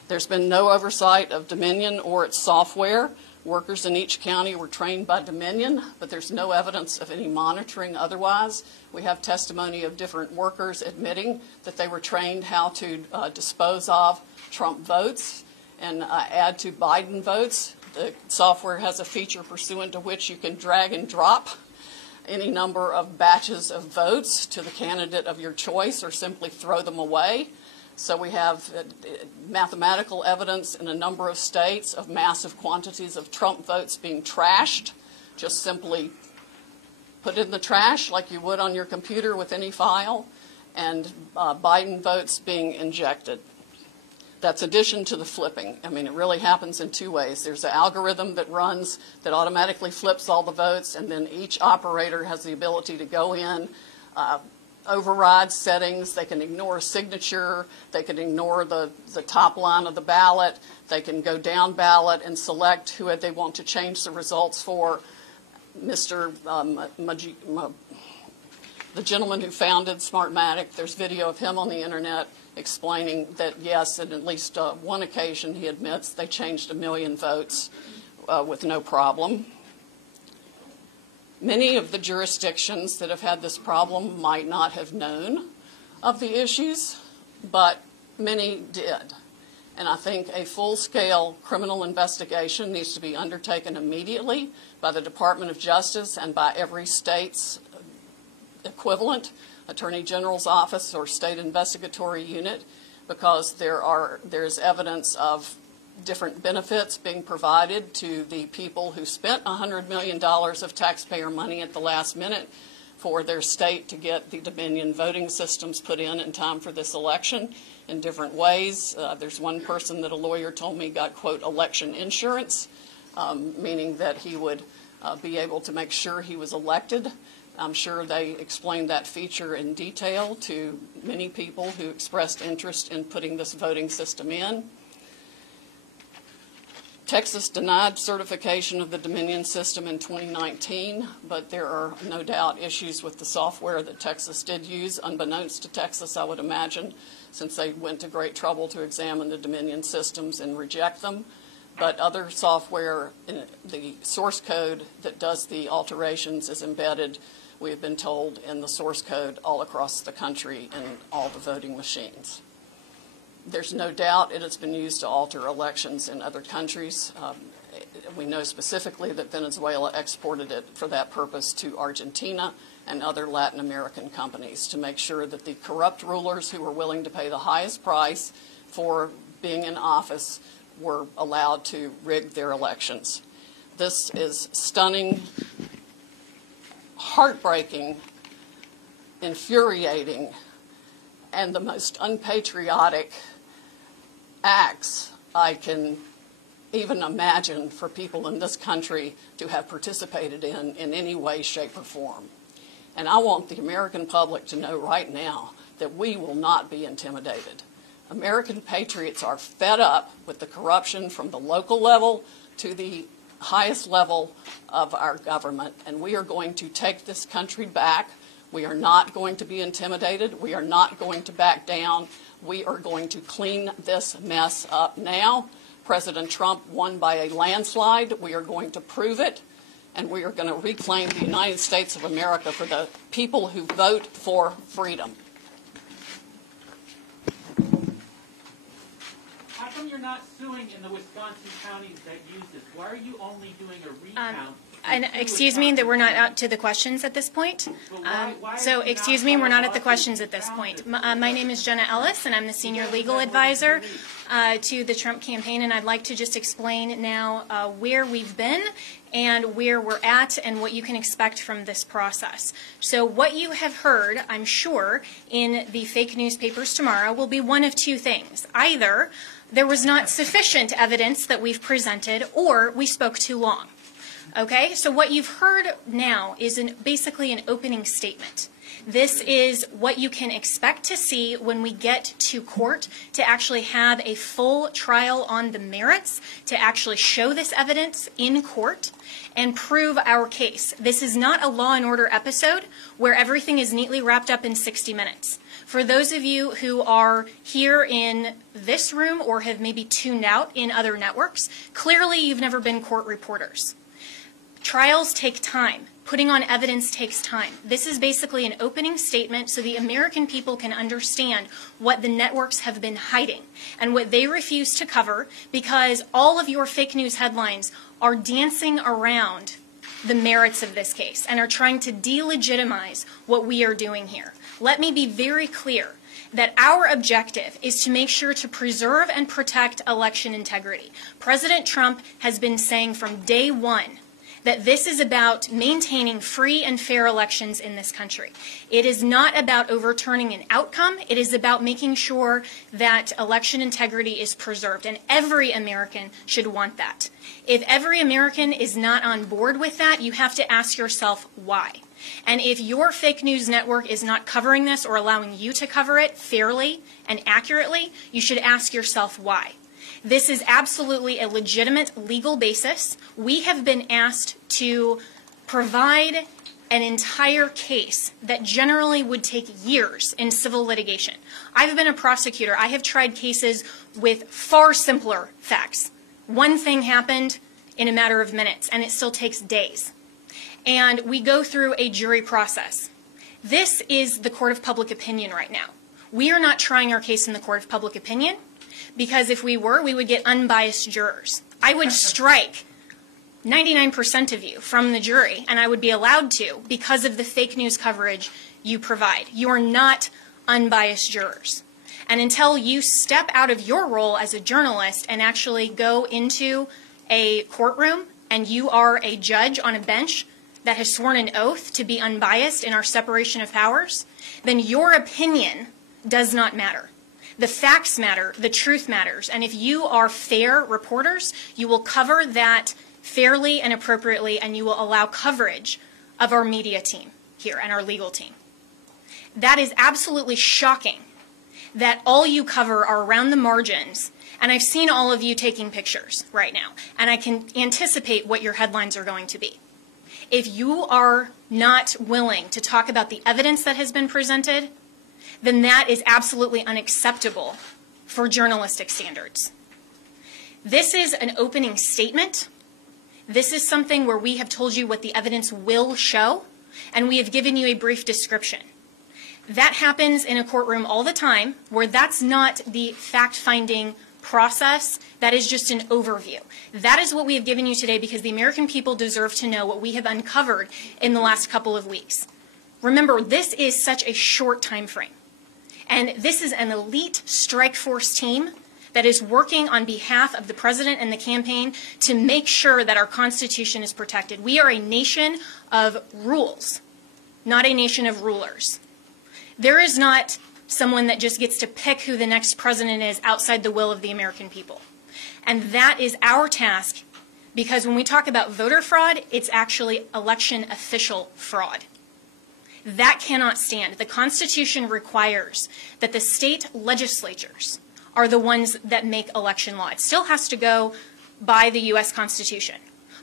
There's been no oversight of Dominion or its software. Workers in each county were trained by Dominion, but there's no evidence of any monitoring otherwise. We have testimony of different workers admitting that they were trained how to dispose of Trump votes and add to Biden votes. The software has a feature pursuant to which you can drag and drop any number of batches of votes to the candidate of your choice or simply throw them away. So we have mathematical evidence in a number of states of massive quantities of Trump votes being trashed. Just simply put it in the trash like you would on your computer with any file, and Biden votes being injected. That's addition to the flipping. I mean, it really happens in 2 ways. There's an algorithm that runs that automatically flips all the votes, and then each operator has the ability to go in, override settings. They can ignore a signature. They can ignore the top line of the ballot. They can go down ballot and select who they want to change the results for. The gentleman who founded Smartmatic, there's video of him on the internet explaining that, yes, on at least one occasion, he admits they changed 1 million votes with no problem. Many of the jurisdictions that have had this problem might not have known of the issues, but many did. And I think a full-scale criminal investigation needs to be undertaken immediately by the Department of Justice and by every state's equivalent, Attorney General's office or state investigatory unit, because there's evidence of different benefits being provided to the people who spent $100 million of taxpayer money at the last minute for their state to get the Dominion voting systems put in time for this election in different ways. There's one person that a lawyer told me got, quote, election insurance, meaning that he would be able to make sure he was elected. I'm sure they explained that feature in detail to many people who expressed interest in putting this voting system in. Texas denied certification of the Dominion system in 2019, but there are no doubt issues with the software that Texas did use, unbeknownst to Texas, I would imagine, since they went to great trouble to examine the Dominion systems and reject them. But other software, the source code that does the alterations is embedded, we have been told, in the source code all across the country in all the voting machines. There's no doubt it has been used to alter elections in other countries. We know specifically that Venezuela exported it for that purpose to Argentina and other Latin American companies to make sure that the corrupt rulers who were willing to pay the highest price for being in office were allowed to rig their elections. This is stunning, heartbreaking, infuriating, and the most unpatriotic acts I can even imagine for people in this country to have participated in any way, shape, or form. And I want the American public to know right now that we will not be intimidated. American patriots are fed up with the corruption from the local level to the highest level of our government, and we are going to take this country back. We are not going to be intimidated. We are not going to back down. We are going to clean this mess up now. President Trump won by a landslide. We are going to prove it, and we are going to reclaim the United States of America for the people who vote for freedom. How come you're not suing in the Wisconsin counties that use this? Why are you only doing a recount? And excuse me, that we're not out to the questions at this point. So excuse me, we're not at the questions at this point. My name is Jenna Ellis, and I'm the senior legal advisor to the Trump campaign, and I'd like to just explain now where we've been and where we're at and what you can expect from this process. So what you have heard, I'm sure, in the fake newspapers tomorrow will be one of two things. Either there was not sufficient evidence that we've presented, or we spoke too long. Okay, so what you've heard now is basically an opening statement. This is what you can expect to see when we get to court to actually have a full trial on the merits, to actually show this evidence in court and prove our case. This is not a Law and Order episode where everything is neatly wrapped up in 60 minutes. For those of you who are here in this room or have maybe tuned out in other networks, clearly you've never been court reporters. Trials take time. Putting on evidence takes time. This is basically an opening statement so the American people can understand what the networks have been hiding and what they refuse to cover, because all of your fake news headlines are dancing around the merits of this case and are trying to delegitimize what we are doing here. Let me be very clear that our objective is to make sure to preserve and protect election integrity. President Trump has been saying from day one that this is about maintaining free and fair elections in this country. It is not about overturning an outcome. It is about making sure that election integrity is preserved, and every American should want that. If every American is not on board with that, you have to ask yourself why. And if your fake news network is not covering this or allowing you to cover it fairly and accurately, you should ask yourself why. This is absolutely a legitimate legal basis. We have been asked to provide an entire case that generally would take years in civil litigation. I've been a prosecutor. I have tried cases with far simpler facts. One thing happened in a matter of minutes, and it still takes days. And we go through a jury process. This is the court of public opinion right now. We are not trying our case in the court of public opinion, because if we were, we would get unbiased jurors. I would strike 99% of you from the jury, and I would be allowed to because of the fake news coverage you provide. You are not unbiased jurors. And until you step out of your role as a journalist and actually go into a courtroom and you are a judge on a bench that has sworn an oath to be unbiased in our separation of powers, then your opinion does not matter. The facts matter, the truth matters, and if you are fair reporters, you will cover that fairly and appropriately, and you will allow coverage of our media team here and our legal team. That is absolutely shocking that all you cover are around the margins, and I've seen all of you taking pictures right now, and I can anticipate what your headlines are going to be. If you are not willing to talk about the evidence that has been presented, then that is absolutely unacceptable for journalistic standards. This is an opening statement. This is something where we have told you what the evidence will show, and we have given you a brief description. That happens in a courtroom all the time, where that's not the fact-finding process. That is just an overview. That is what we have given you today, because the American people deserve to know what we have uncovered in the last couple of weeks. Remember, this is such a short time frame. And this is an elite strike force team that is working on behalf of the president and the campaign to make sure that our Constitution is protected. We are a nation of rules, not a nation of rulers. There is not someone that just gets to pick who the next president is outside the will of the American people. And that is our task, because when we talk about voter fraud, it's actually election official fraud. That cannot stand. The Constitution requires that the state legislatures are the ones that make election law. It still has to go by the U.S. Constitution.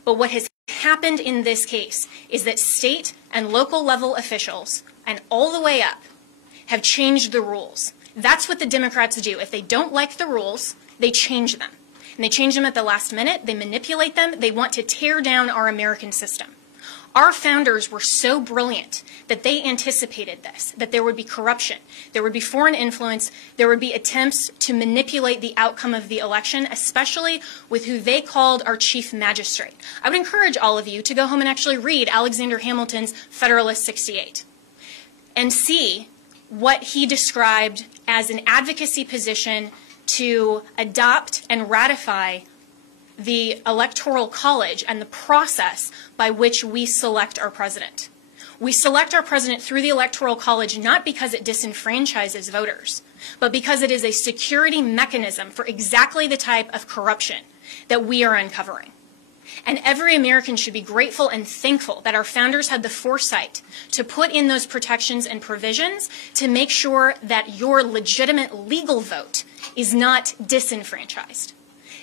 But what has happened in this case is that state and local level officials and all the way up have changed the rules. That's what the Democrats do. If they don't like the rules, they change them. And they change them at the last minute. They manipulate them. They want to tear down our American system. Our founders were so brilliant that they anticipated this, that there would be corruption, there would be foreign influence, there would be attempts to manipulate the outcome of the election, especially with who they called our chief magistrate. I would encourage all of you to go home and actually read Alexander Hamilton's Federalist 68 and see what he described as an advocacy position to adopt and ratify the Electoral College and the process by which we select our president. We select our president through the Electoral College not because it disenfranchises voters, but because it is a security mechanism for exactly the type of corruption that we are uncovering. And every American should be grateful and thankful that our founders had the foresight to put in those protections and provisions to make sure that your legitimate legal vote is not disenfranchised.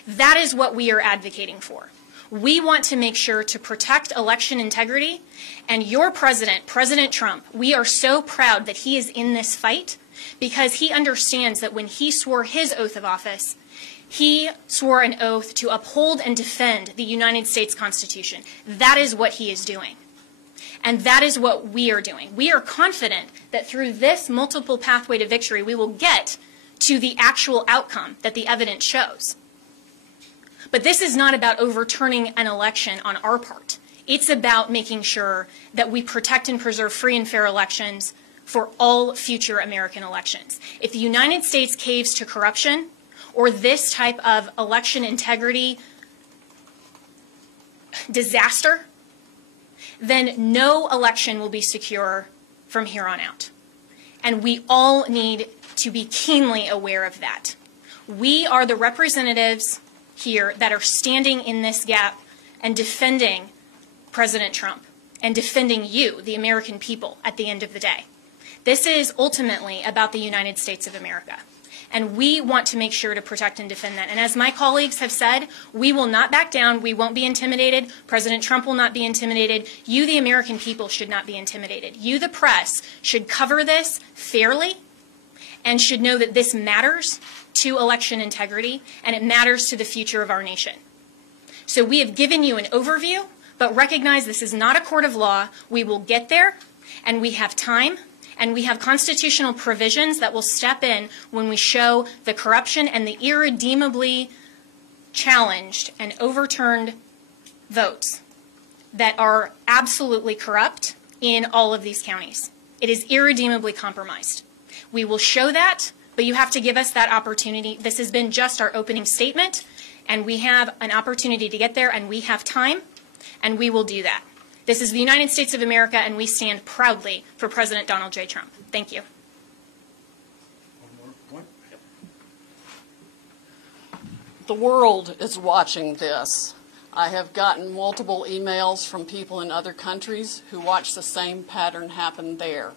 That is what we are advocating for. We want to make sure to protect election integrity, and your president, President Trump, we are so proud that he is in this fight because he understands that when he swore his oath of office, he swore an oath to uphold and defend the United States Constitution. That is what he is doing. And that is what we are doing. We are confident that through this multiple pathway to victory, we will get to the actual outcome that the evidence shows. But this is not about overturning an election on our part. It's about making sure that we protect and preserve free and fair elections for all future American elections. If the United States caves to corruption or this type of election integrity disaster, then no election will be secure from here on out. And we all need to be keenly aware of that. We are the representatives here that are standing in this gap and defending President Trump and defending you, the American people, at the end of the day. This is ultimately about the United States of America. And we want to make sure to protect and defend that. And as my colleagues have said, we will not back down. We won't be intimidated. President Trump will not be intimidated. You, the American people, should not be intimidated. You, the press, should cover this fairly and should know that this matters to election integrity and it matters to the future of our nation. So we have given you an overview, but recognize this is not a court of law. We will get there, and we have time, and we have constitutional provisions that will step in when we show the corruption and the irredeemably challenged and overturned votes that are absolutely corrupt in all of these counties. It is irredeemably compromised. We will show that, but you have to give us that opportunity. This has been just our opening statement, and we have an opportunity to get there, and we have time, and we will do that. This is the United States of America, and we stand proudly for President Donald J. Trump. Thank you. One more point. The world is watching this. I have gotten multiple emails from people in other countries who watch the same pattern happen there.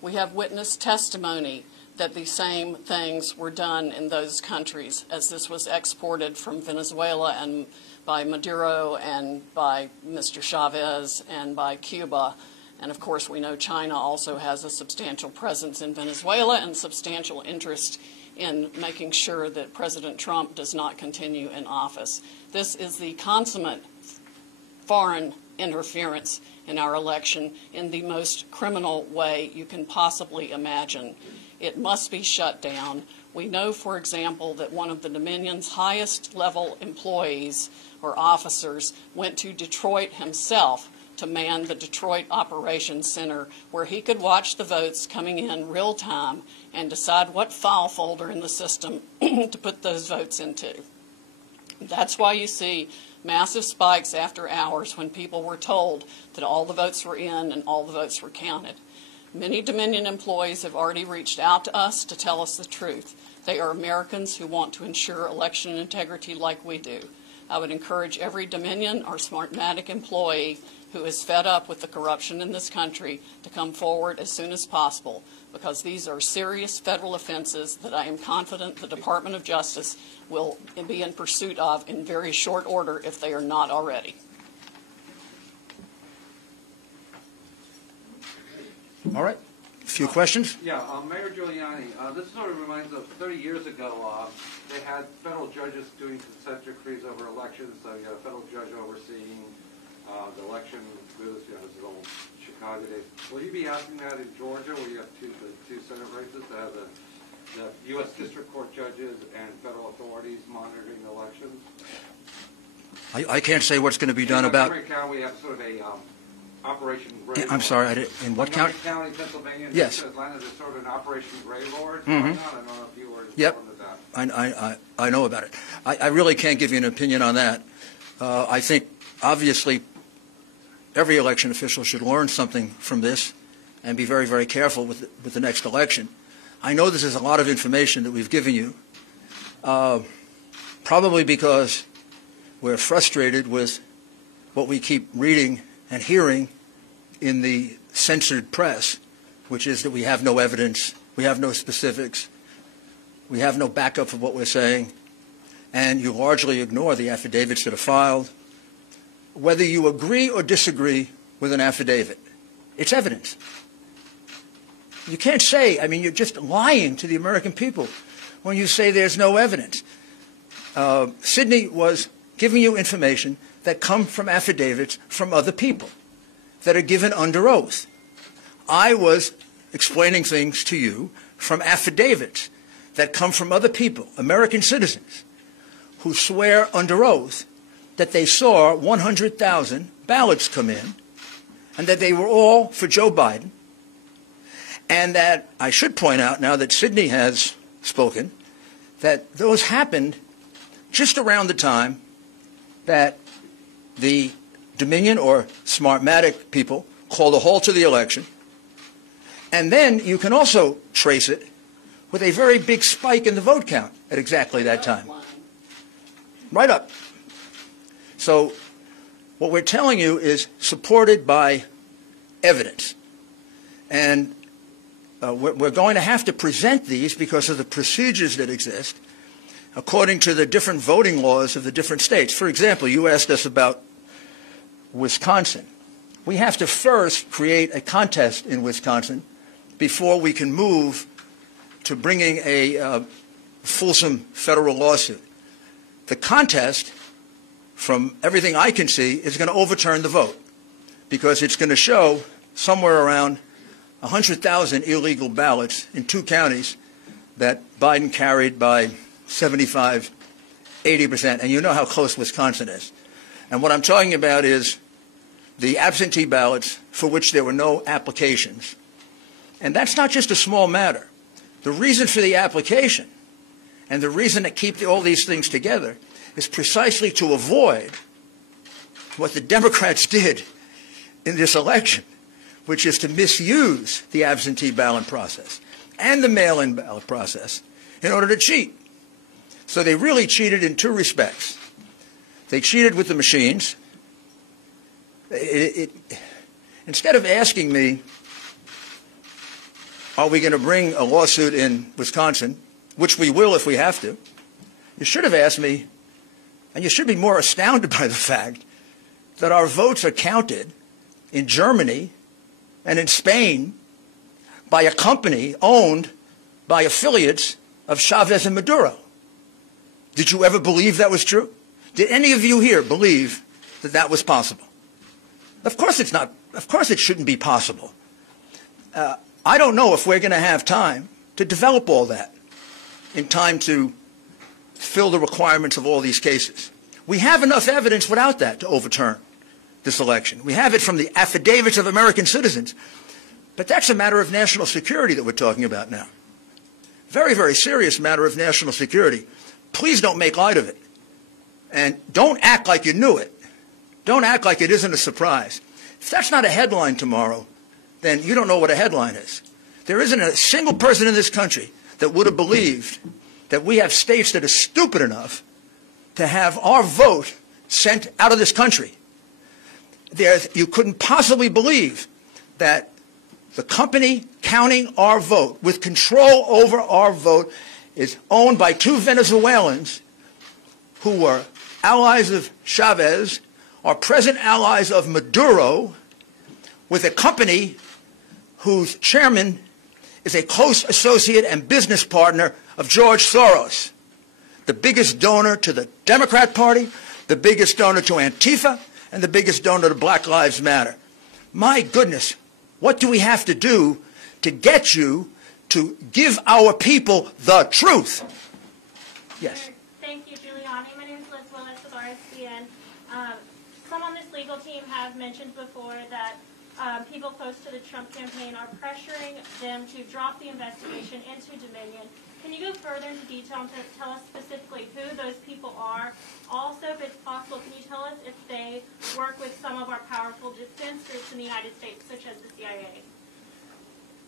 We have witness testimony that the same things were done in those countries as this was exported from Venezuela and by Maduro and by Mr. Chavez and by Cuba. And of course, we know China also has a substantial presence in Venezuela and substantial interest in making sure that President Trump does not continue in office. This is the consummate foreign interference in our election in the most criminal way you can possibly imagine. It must be shut down. We know, for example, that one of the Dominion's highest level employees or officers went to Detroit himself to man the Detroit Operations Center, where he could watch the votes coming in real time and decide what file folder in the system to put those votes into. That's why you see massive spikes after hours when people were told that all the votes were in and all the votes were counted. Many Dominion employees have already reached out to us to tell us the truth. They are Americans who want to ensure election integrity like we do. I would encourage every Dominion or Smartmatic employee who is fed up with the corruption in this country to come forward as soon as possible, because these are serious federal offenses that I am confident the Department of Justice will be in pursuit of in very short order if they are not already. All right. few questions? Yeah, Mayor Giuliani, this sort of reminds us, 30 years ago, they had federal judges doing consent decrees over elections, so you got a federal judge overseeing the election, this is old Chicago days. Will you be asking that in Georgia, where you have the two Senate races, to have the U.S. District Court judges and federal authorities monitoring the elections? I can't say what's going to be done about... In Montgomery County, we have sort of a Operation Gray Lord. I'm sorry, in what county? Montgomery County, Pennsylvania, and yes. Atlanta, there's sort of an Operation Gray Lord going on. I don't know if you were informed of that. I know about it. I really can't give you an opinion on that. I think, obviously, every election official should learn something from this and be very, very careful with the next election. I know this is a lot of information that we've given you, probably because we're frustrated with what we keep reading and hearing in the censored press, which is that we have no evidence, we have no specifics, we have no backup for what we're saying, and you largely ignore the affidavits that are filed. Whether you agree or disagree with an affidavit, it's evidence. You can't say, I mean, you're just lying to the American people when you say there's no evidence. Sidney was giving you information that come from affidavits from other people that are given under oath. I was explaining things to you from affidavits that come from other people, American citizens, who swear under oath that they saw 100,000 ballots come in and that they were all for Joe Biden, and that I should point out, now that Sidney has spoken, that those happened just around the time that the Dominion or Smartmatic people called a halt to the election. And then you can also trace it with a very big spike in the vote count at exactly that time. Right up. So what we're telling you is supported by evidence. And we're going to have to present these because of the procedures that exist according to the different voting laws of the different states. For example, you asked us about Wisconsin. We have to first create a contest in Wisconsin before we can move to bringing a fulsome federal lawsuit. The contest, from everything I can see, is going to overturn the vote because it's going to show somewhere around 100,000 illegal ballots in 2 counties that Biden carried by 75, 80%. And you know how close Wisconsin is. And what I'm talking about is the absentee ballots for which there were no applications. And that's not just a small matter. The reason for the application and the reason to keep all these things together is precisely to avoid what the Democrats did in this election, which is to misuse the absentee ballot process and the mail-in ballot process in order to cheat. So they really cheated in 2 respects. They cheated with the machines. Instead of asking me, are we going to bring a lawsuit in Wisconsin, which we will if we have to, you should have asked me, and you should be more astounded by the fact that our votes are counted in Germany and in Spain by a company owned by affiliates of Chavez and Maduro. Did you ever believe that was true? Did any of you here believe that that was possible? Of course it's not. Of course it shouldn't be possible. I don't know if we're going to have time to develop all that in time to fill the requirements of all these cases. We have enough evidence without that to overturn this election. We have it from the affidavits of American citizens. But that's a matter of national security that we're talking about now. Very, very serious matter of national security. Please don't make light of it. And don't act like you knew it. Don't act like it isn't a surprise. If that's not a headline tomorrow, then you don't know what a headline is. There isn't a single person in this country that would have believed that we have states that are stupid enough to have our vote sent out of this country. You couldn't possibly believe that the company counting our vote, with control over our vote, is owned by 2 Venezuelans who were allies of Chavez, are present allies of Maduro, with a company whose chairman is a close associate and business partner of George Soros, the biggest donor to the Democrat Party, the biggest donor to Antifa, and the biggest donor to Black Lives Matter. My goodness, what do we have to do to get you to give our people the truth? Yes. Thank you, Giuliani. My name is Liz Willis with RSBN. Some on this legal team have mentioned before that people close to the Trump campaign are pressuring them to drop the investigation into Dominion. Can you go further into detail and tell us specifically who those people are? Also, if it's possible, can you tell us if they work with some of our powerful defense groups in the United States, such as the CIA?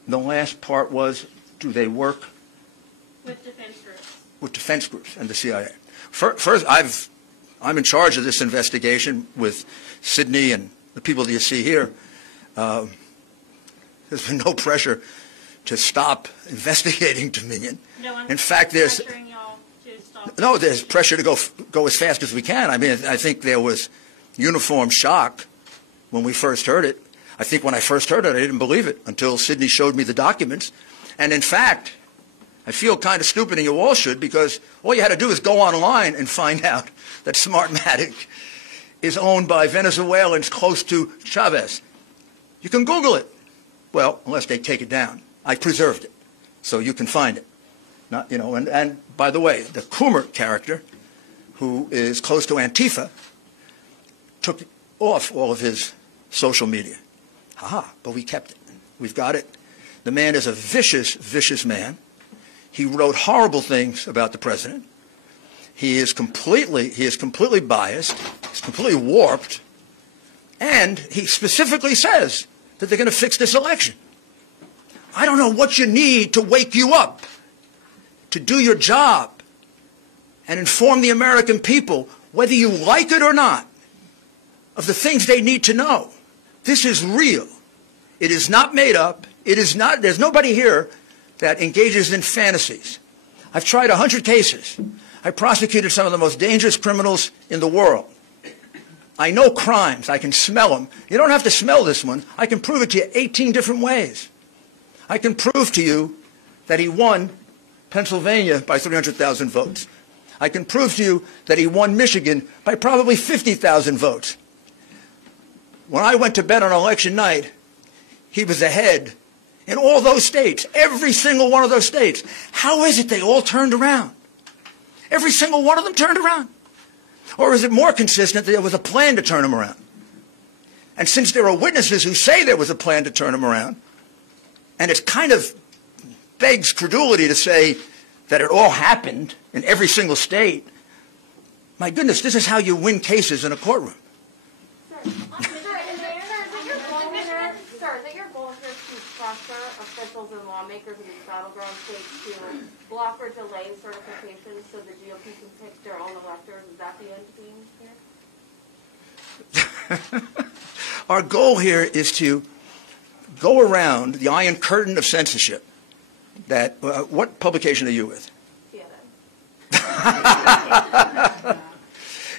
The last part was, do they work With defense groups. with defense groups and the CIA? First, I'm in charge of this investigation with Sydney and the people that you see here. There's been no pressure to stop investigating Dominion. No one's In fact, there's pressuring y'all to stop. no, there's pressure to go as fast as we can. I mean, I think there was uniform shock when we first heard it. I think when I first heard it, I didn't believe it until Sydney showed me the documents. And in fact, I feel kind of stupid, and you all should, because all you had to do is go online and find out that Smartmatic is owned by Venezuelans close to Chavez. You can Google it. Well, unless they take it down. I preserved it, so you can find it. Not, and by the way, the Coomer character, who is close to Antifa, took off all of his social media. But we kept it. We've got it. The man is a vicious, vicious man. He wrote horrible things about the president. He is completely biased. He's completely warped. And he specifically says that they're going to fix this election. I don't know what you need to wake you up to do your job and inform the American people, whether you like it or not, of the things they need to know. This is real. It is not made up. It is not, there's nobody here that engages in fantasies. I've tried 100 cases. I prosecuted some of the most dangerous criminals in the world. I know crimes. I can smell them. You don't have to smell this one. I can prove it to you 18 different ways. I can prove to you that he won Pennsylvania by 300,000 votes. I can prove to you that he won Michigan by probably 50,000 votes. When I went to bed on election night, he was ahead in all those states, every single one of those states. How is it they all turned around? Every single one of them turned around. Or is it more consistent that there was a plan to turn him around? And since there are witnesses who say there was a plan to turn him around, and it kind of begs credulity to say that it all happened in every single state, my goodness, this is how you win cases in a courtroom. Sir, is it your goal here to pressure officials and lawmakers in these battleground states to block or delay certification so the GOP can pick their own electors? Is that the end game here? Our goal here is to go around the iron curtain of censorship. That what publication are you with? CNN.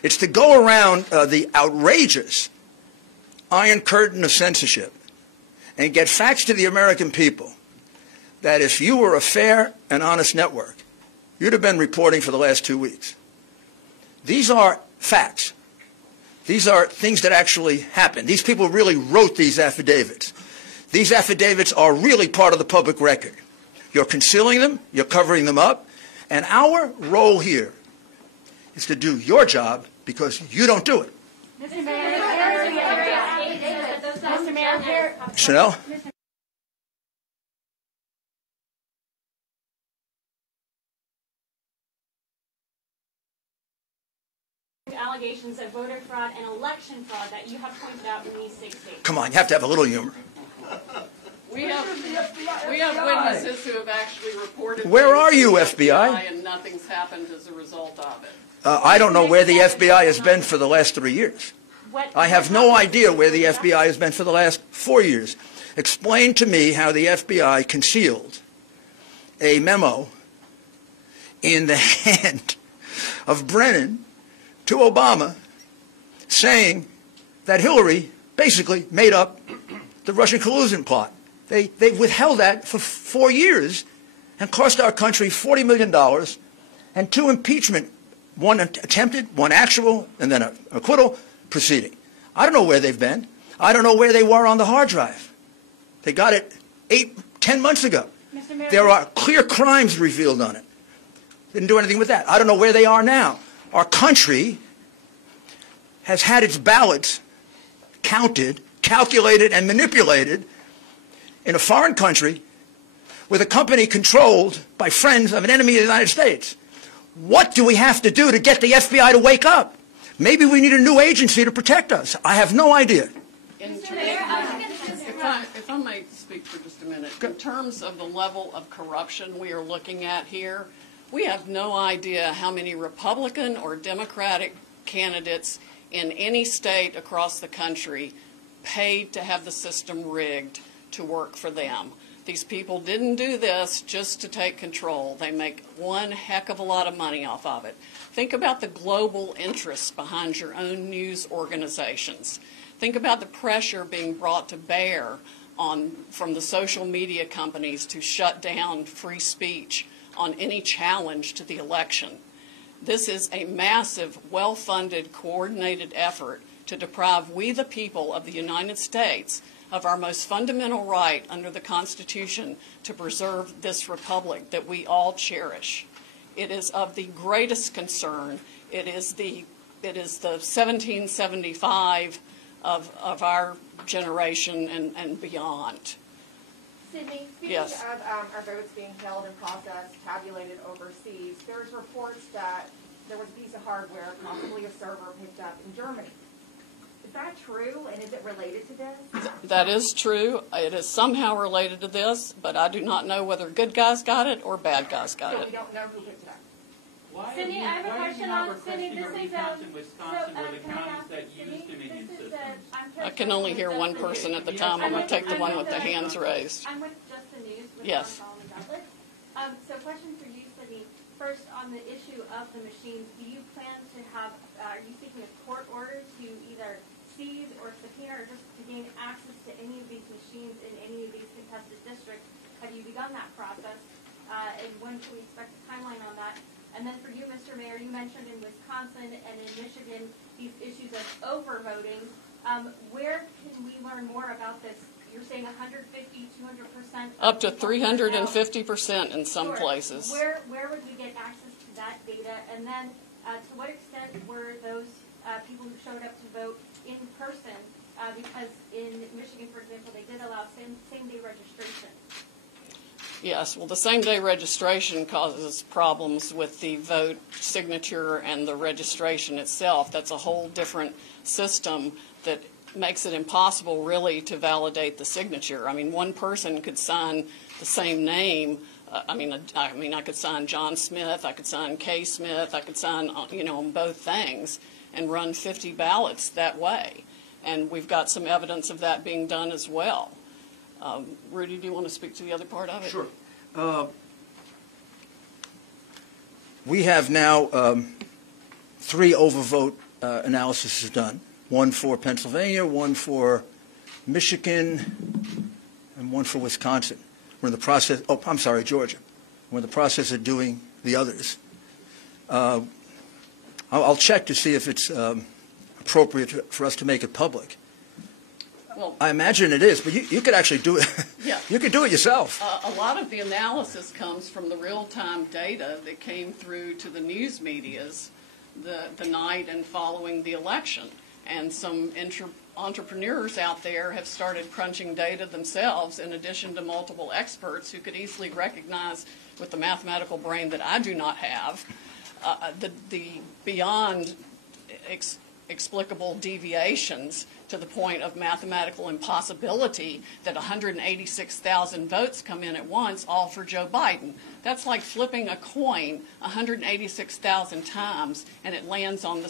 It's to go around the outrageous iron curtain of censorship and get facts to the American people that if you were a fair and honest network, you'd have been reporting for the last 2 weeks. These are facts. These are things that actually happened. These people really wrote these affidavits. These affidavits are really part of the public record. You're concealing them, you're covering them up, and our role here is to do your job because you don't do it. Mr. Mayor, Chanel? allegations of voter fraud and election fraud that you have pointed out in these 6 states. Come on, you have to have a little humor. We have witnesses who have actually reported. Where are you, things to the FBI? And nothing's happened as a result of it. I don't know where the FBI has been for the last 3 years. I have no idea where the FBI has been for the last 4 years. Explain to me how the FBI concealed a memo in the hand of Brennan to Obama saying that Hillary basically made up the Russian collusion plot. They withheld that for 4 years and cost our country $40 million and 2 impeachment, one attempted, one actual, and then an acquittal proceeding. I don't know where they've been. I don't know where they were on the hard drive. They got it 10 months ago. There are clear crimes revealed on it. Didn't do anything with that. I don't know where they are now. Our country has had its ballots counted, calculated, and manipulated in a foreign country with a company controlled by friends of an enemy of the United States. What do we have to do to get the FBI to wake up? Maybe we need a new agency to protect us. I have no idea. If I may speak for just a minute. In terms of the level of corruption we are looking at here, we have no idea how many Republican or Democratic candidates in any state across the country paid to have the system rigged to work for them. These people didn't do this just to take control. They make one heck of a lot of money off of it. Think about the global interests behind your own news organizations. Think about the pressure being brought to bear from the social media companies to shut down free speech on any challenge to the election. This is a massive, well-funded, coordinated effort to deprive we the people of the United States of our most fundamental right under the Constitution to preserve this republic that we all cherish. It is of the greatest concern. It is the 1775 of our generation and beyond. Sydney, speaking Yes. of our votes being held and processed, tabulated overseas, there's reports that there was a piece of hardware, possibly a server, picked up in Germany. Is that true, and is it related to this? That is true. It is somehow related to this, but I do not know whether good guys got it or bad guys got So it. we don't know who picked it up. Cindy, I have a question on Cindy. This is Wisconsin, where the counties that use Dominion systems. I can only hear one person at the time. I'm going to take the one with the hands raised. I'm with Just the News. Yes. So question for you, Cindy. First, on the issue of the machines, do you plan to have, are you seeking a court order to either seize or subpoena or just to gain access to any of these machines in any of these contested districts? Have you begun that process? And when can we expect a timeline on that? And then for you, Mr. Mayor, you mentioned in Wisconsin and in Michigan these issues of overvoting. Where can we learn more about this? You're saying 150, 200%? Up to 350% in some Sure. places. Where would we get access to that data? And then to what extent were those people who showed up to vote in person? Because in Michigan, for example, they did allow same-day registration. Yes, well, the same-day registration causes problems with the vote signature and the registration itself. That's a whole different system that makes it impossible, really, to validate the signature. I mean, one person could sign the same name. I could sign John Smith, I could sign Kay Smith, I could sign, on both things and run 50 ballots that way. And we've got some evidence of that being done as well. Rudy, do you want to speak to the other part of it? Sure. We have now 3 overvote analyses done. One for Pennsylvania, one for Michigan, and one for Wisconsin. We're in the process, Georgia. We're in the process of doing the others. I'll check to see if it's appropriate for us to make it public. Well, I imagine it is, but you could actually do it. Yeah. You could do it yourself. A lot of the analysis comes from the real-time data that came through to the news medias the night and following the election. And some entrepreneurs out there have started crunching data themselves, in addition to multiple experts who could easily recognize, with the mathematical brain that I do not have, the beyond explicable deviations to the point of mathematical impossibility that 186,000 votes come in at once, all for Joe Biden. That's like flipping a coin 186,000 times and it lands on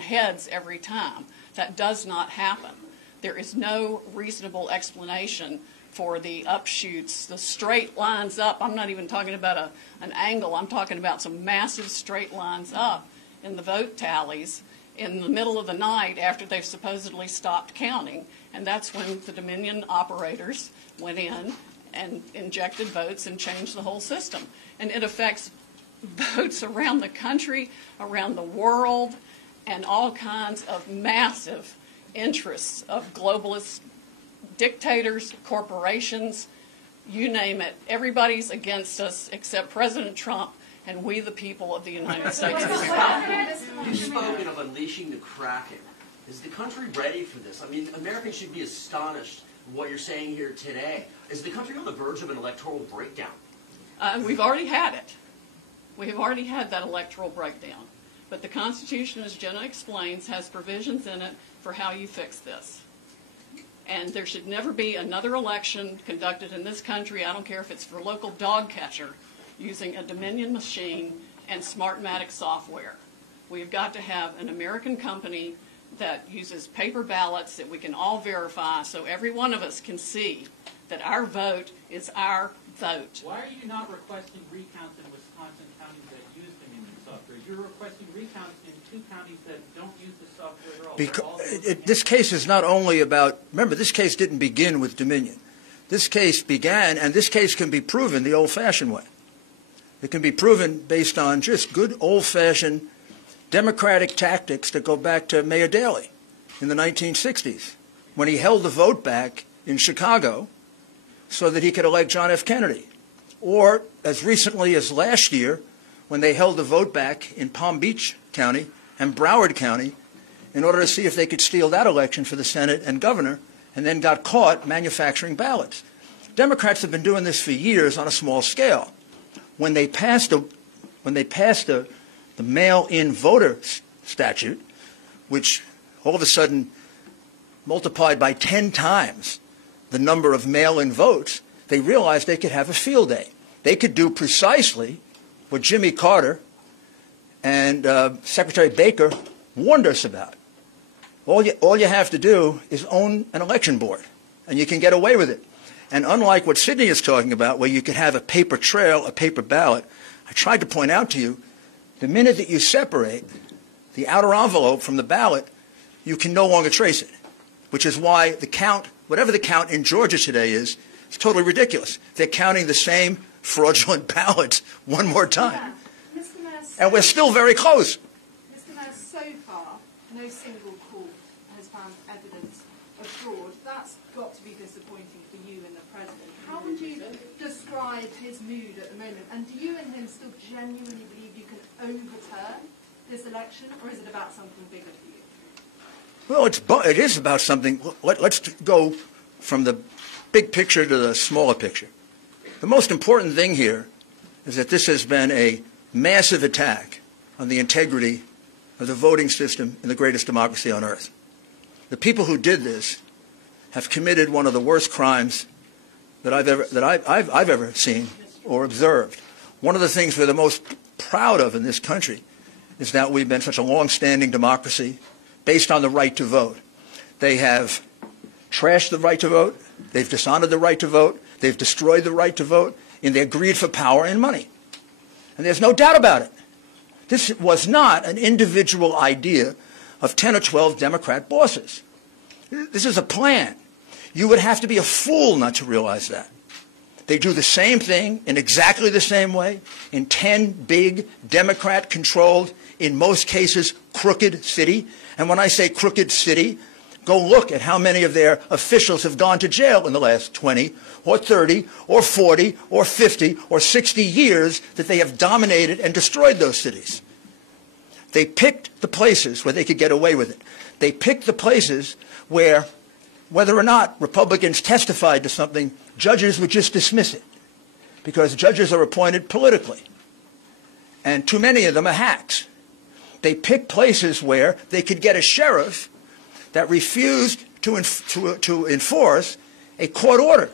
heads every time. That does not happen. There is no reasonable explanation for the upshoots, the straight lines up. I'm not even talking about an angle. I'm talking about some massive straight lines up in the vote tallies. in the middle of the night after they've supposedly stopped counting. And that's when the Dominion operators went in and injected votes and changed the whole system. And it affects votes around the country, around the world, and all kinds of massive interests of globalist dictators, corporations, you name it. Everybody's against us except President Trump and we the people of the United States of America. You've spoken of unleashing the Kraken. Is the country ready for this? I mean, Americans should be astonished at what you're saying here today. Is the country on the verge of an electoral breakdown? We've already had it. We have already had that electoral breakdown. But the Constitution, as Jenna explains, has provisions in it for how you fix this. And there should never be another election conducted in this country, I don't care if it's for local dog catcher, using a Dominion machine and Smartmatic software. We've got to have an American company that uses paper ballots that we can all verify so every one of us can see that our vote is our vote. Why are you not requesting recounts in Wisconsin counties that use Dominion software? You're requesting recounts in 2 counties that don't use the software at all. Because this case is not only about, remember, this case didn't begin with Dominion. This case began, and this case can be proven the old-fashioned way. It can be proven based on just good old-fashioned democratic tactics that go back to Mayor Daley in the 1960s, when he held the vote back in Chicago so that he could elect John F. Kennedy. Or as recently as last year, when they held the vote back in Palm Beach County and Broward County in order to see if they could steal that election for the Senate and governor, and then got caught manufacturing ballots. Democrats have been doing this for years on a small scale. When they passed the mail-in voter statute, which all of a sudden multiplied by 10 times the number of mail-in votes, they realized they could have a field day. They could do precisely what Jimmy Carter and Secretary Baker warned us about. All you have to do is own an election board, and you can get away with it. And unlike what Sydney is talking about, where you could have a paper trail, a paper ballot, I tried to point out to you, the minute that you separate the outer envelope from the ballot, you can no longer trace it, which is why the count, whatever the count in Georgia today is totally ridiculous. They're counting the same fraudulent ballots one more time. Yeah. Mr. Mayor, and we're still very close. Mr. Mayor, so far, no single court has found evidence of fraud. That's got to be disappointing for you and the President. How would you describe his mood at the moment? And do you and him still genuinely believe you can overturn this election, or is it about something bigger for you? Well, it is about something. Let's go from the big picture to the smaller picture. The most important thing here is that this has been a massive attack on the integrity of the voting system in the greatest democracy on earth. The people who did this have committed one of the worst crimes that I've ever seen or observed. One of the things we're the most proud of in this country is that we've been such a long-standing democracy based on the right to vote. They have trashed the right to vote. They've dishonored the right to vote. They've destroyed the right to vote in their greed for power and money. And there's no doubt about it. This was not an individual idea of 10 or 12 Democrat bosses. This is a plan. You would have to be a fool not to realize that. They do the same thing in exactly the same way in 10 big Democrat-controlled, in most cases, crooked city. And when I say crooked city, go look at how many of their officials have gone to jail in the last 20 or 30 or 40 or 50 or 60 years that they have dominated and destroyed those cities. They picked the places where they could get away with it. They picked the places where, whether or not Republicans testified to something, judges would just dismiss it because judges are appointed politically. And too many of them are hacks. They picked places where they could get a sheriff that refused to enforce a court order.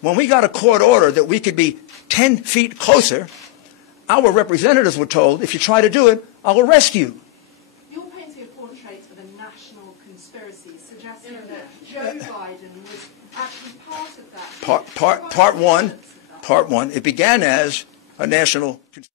When we got a court order that we could be 10 feet closer, our representatives were told, if you try to do it, I'll arrest you. You're painting a portrait of a national conspiracy, suggesting that Joe Biden was actually part of that. Part one, it began as a national conspiracy.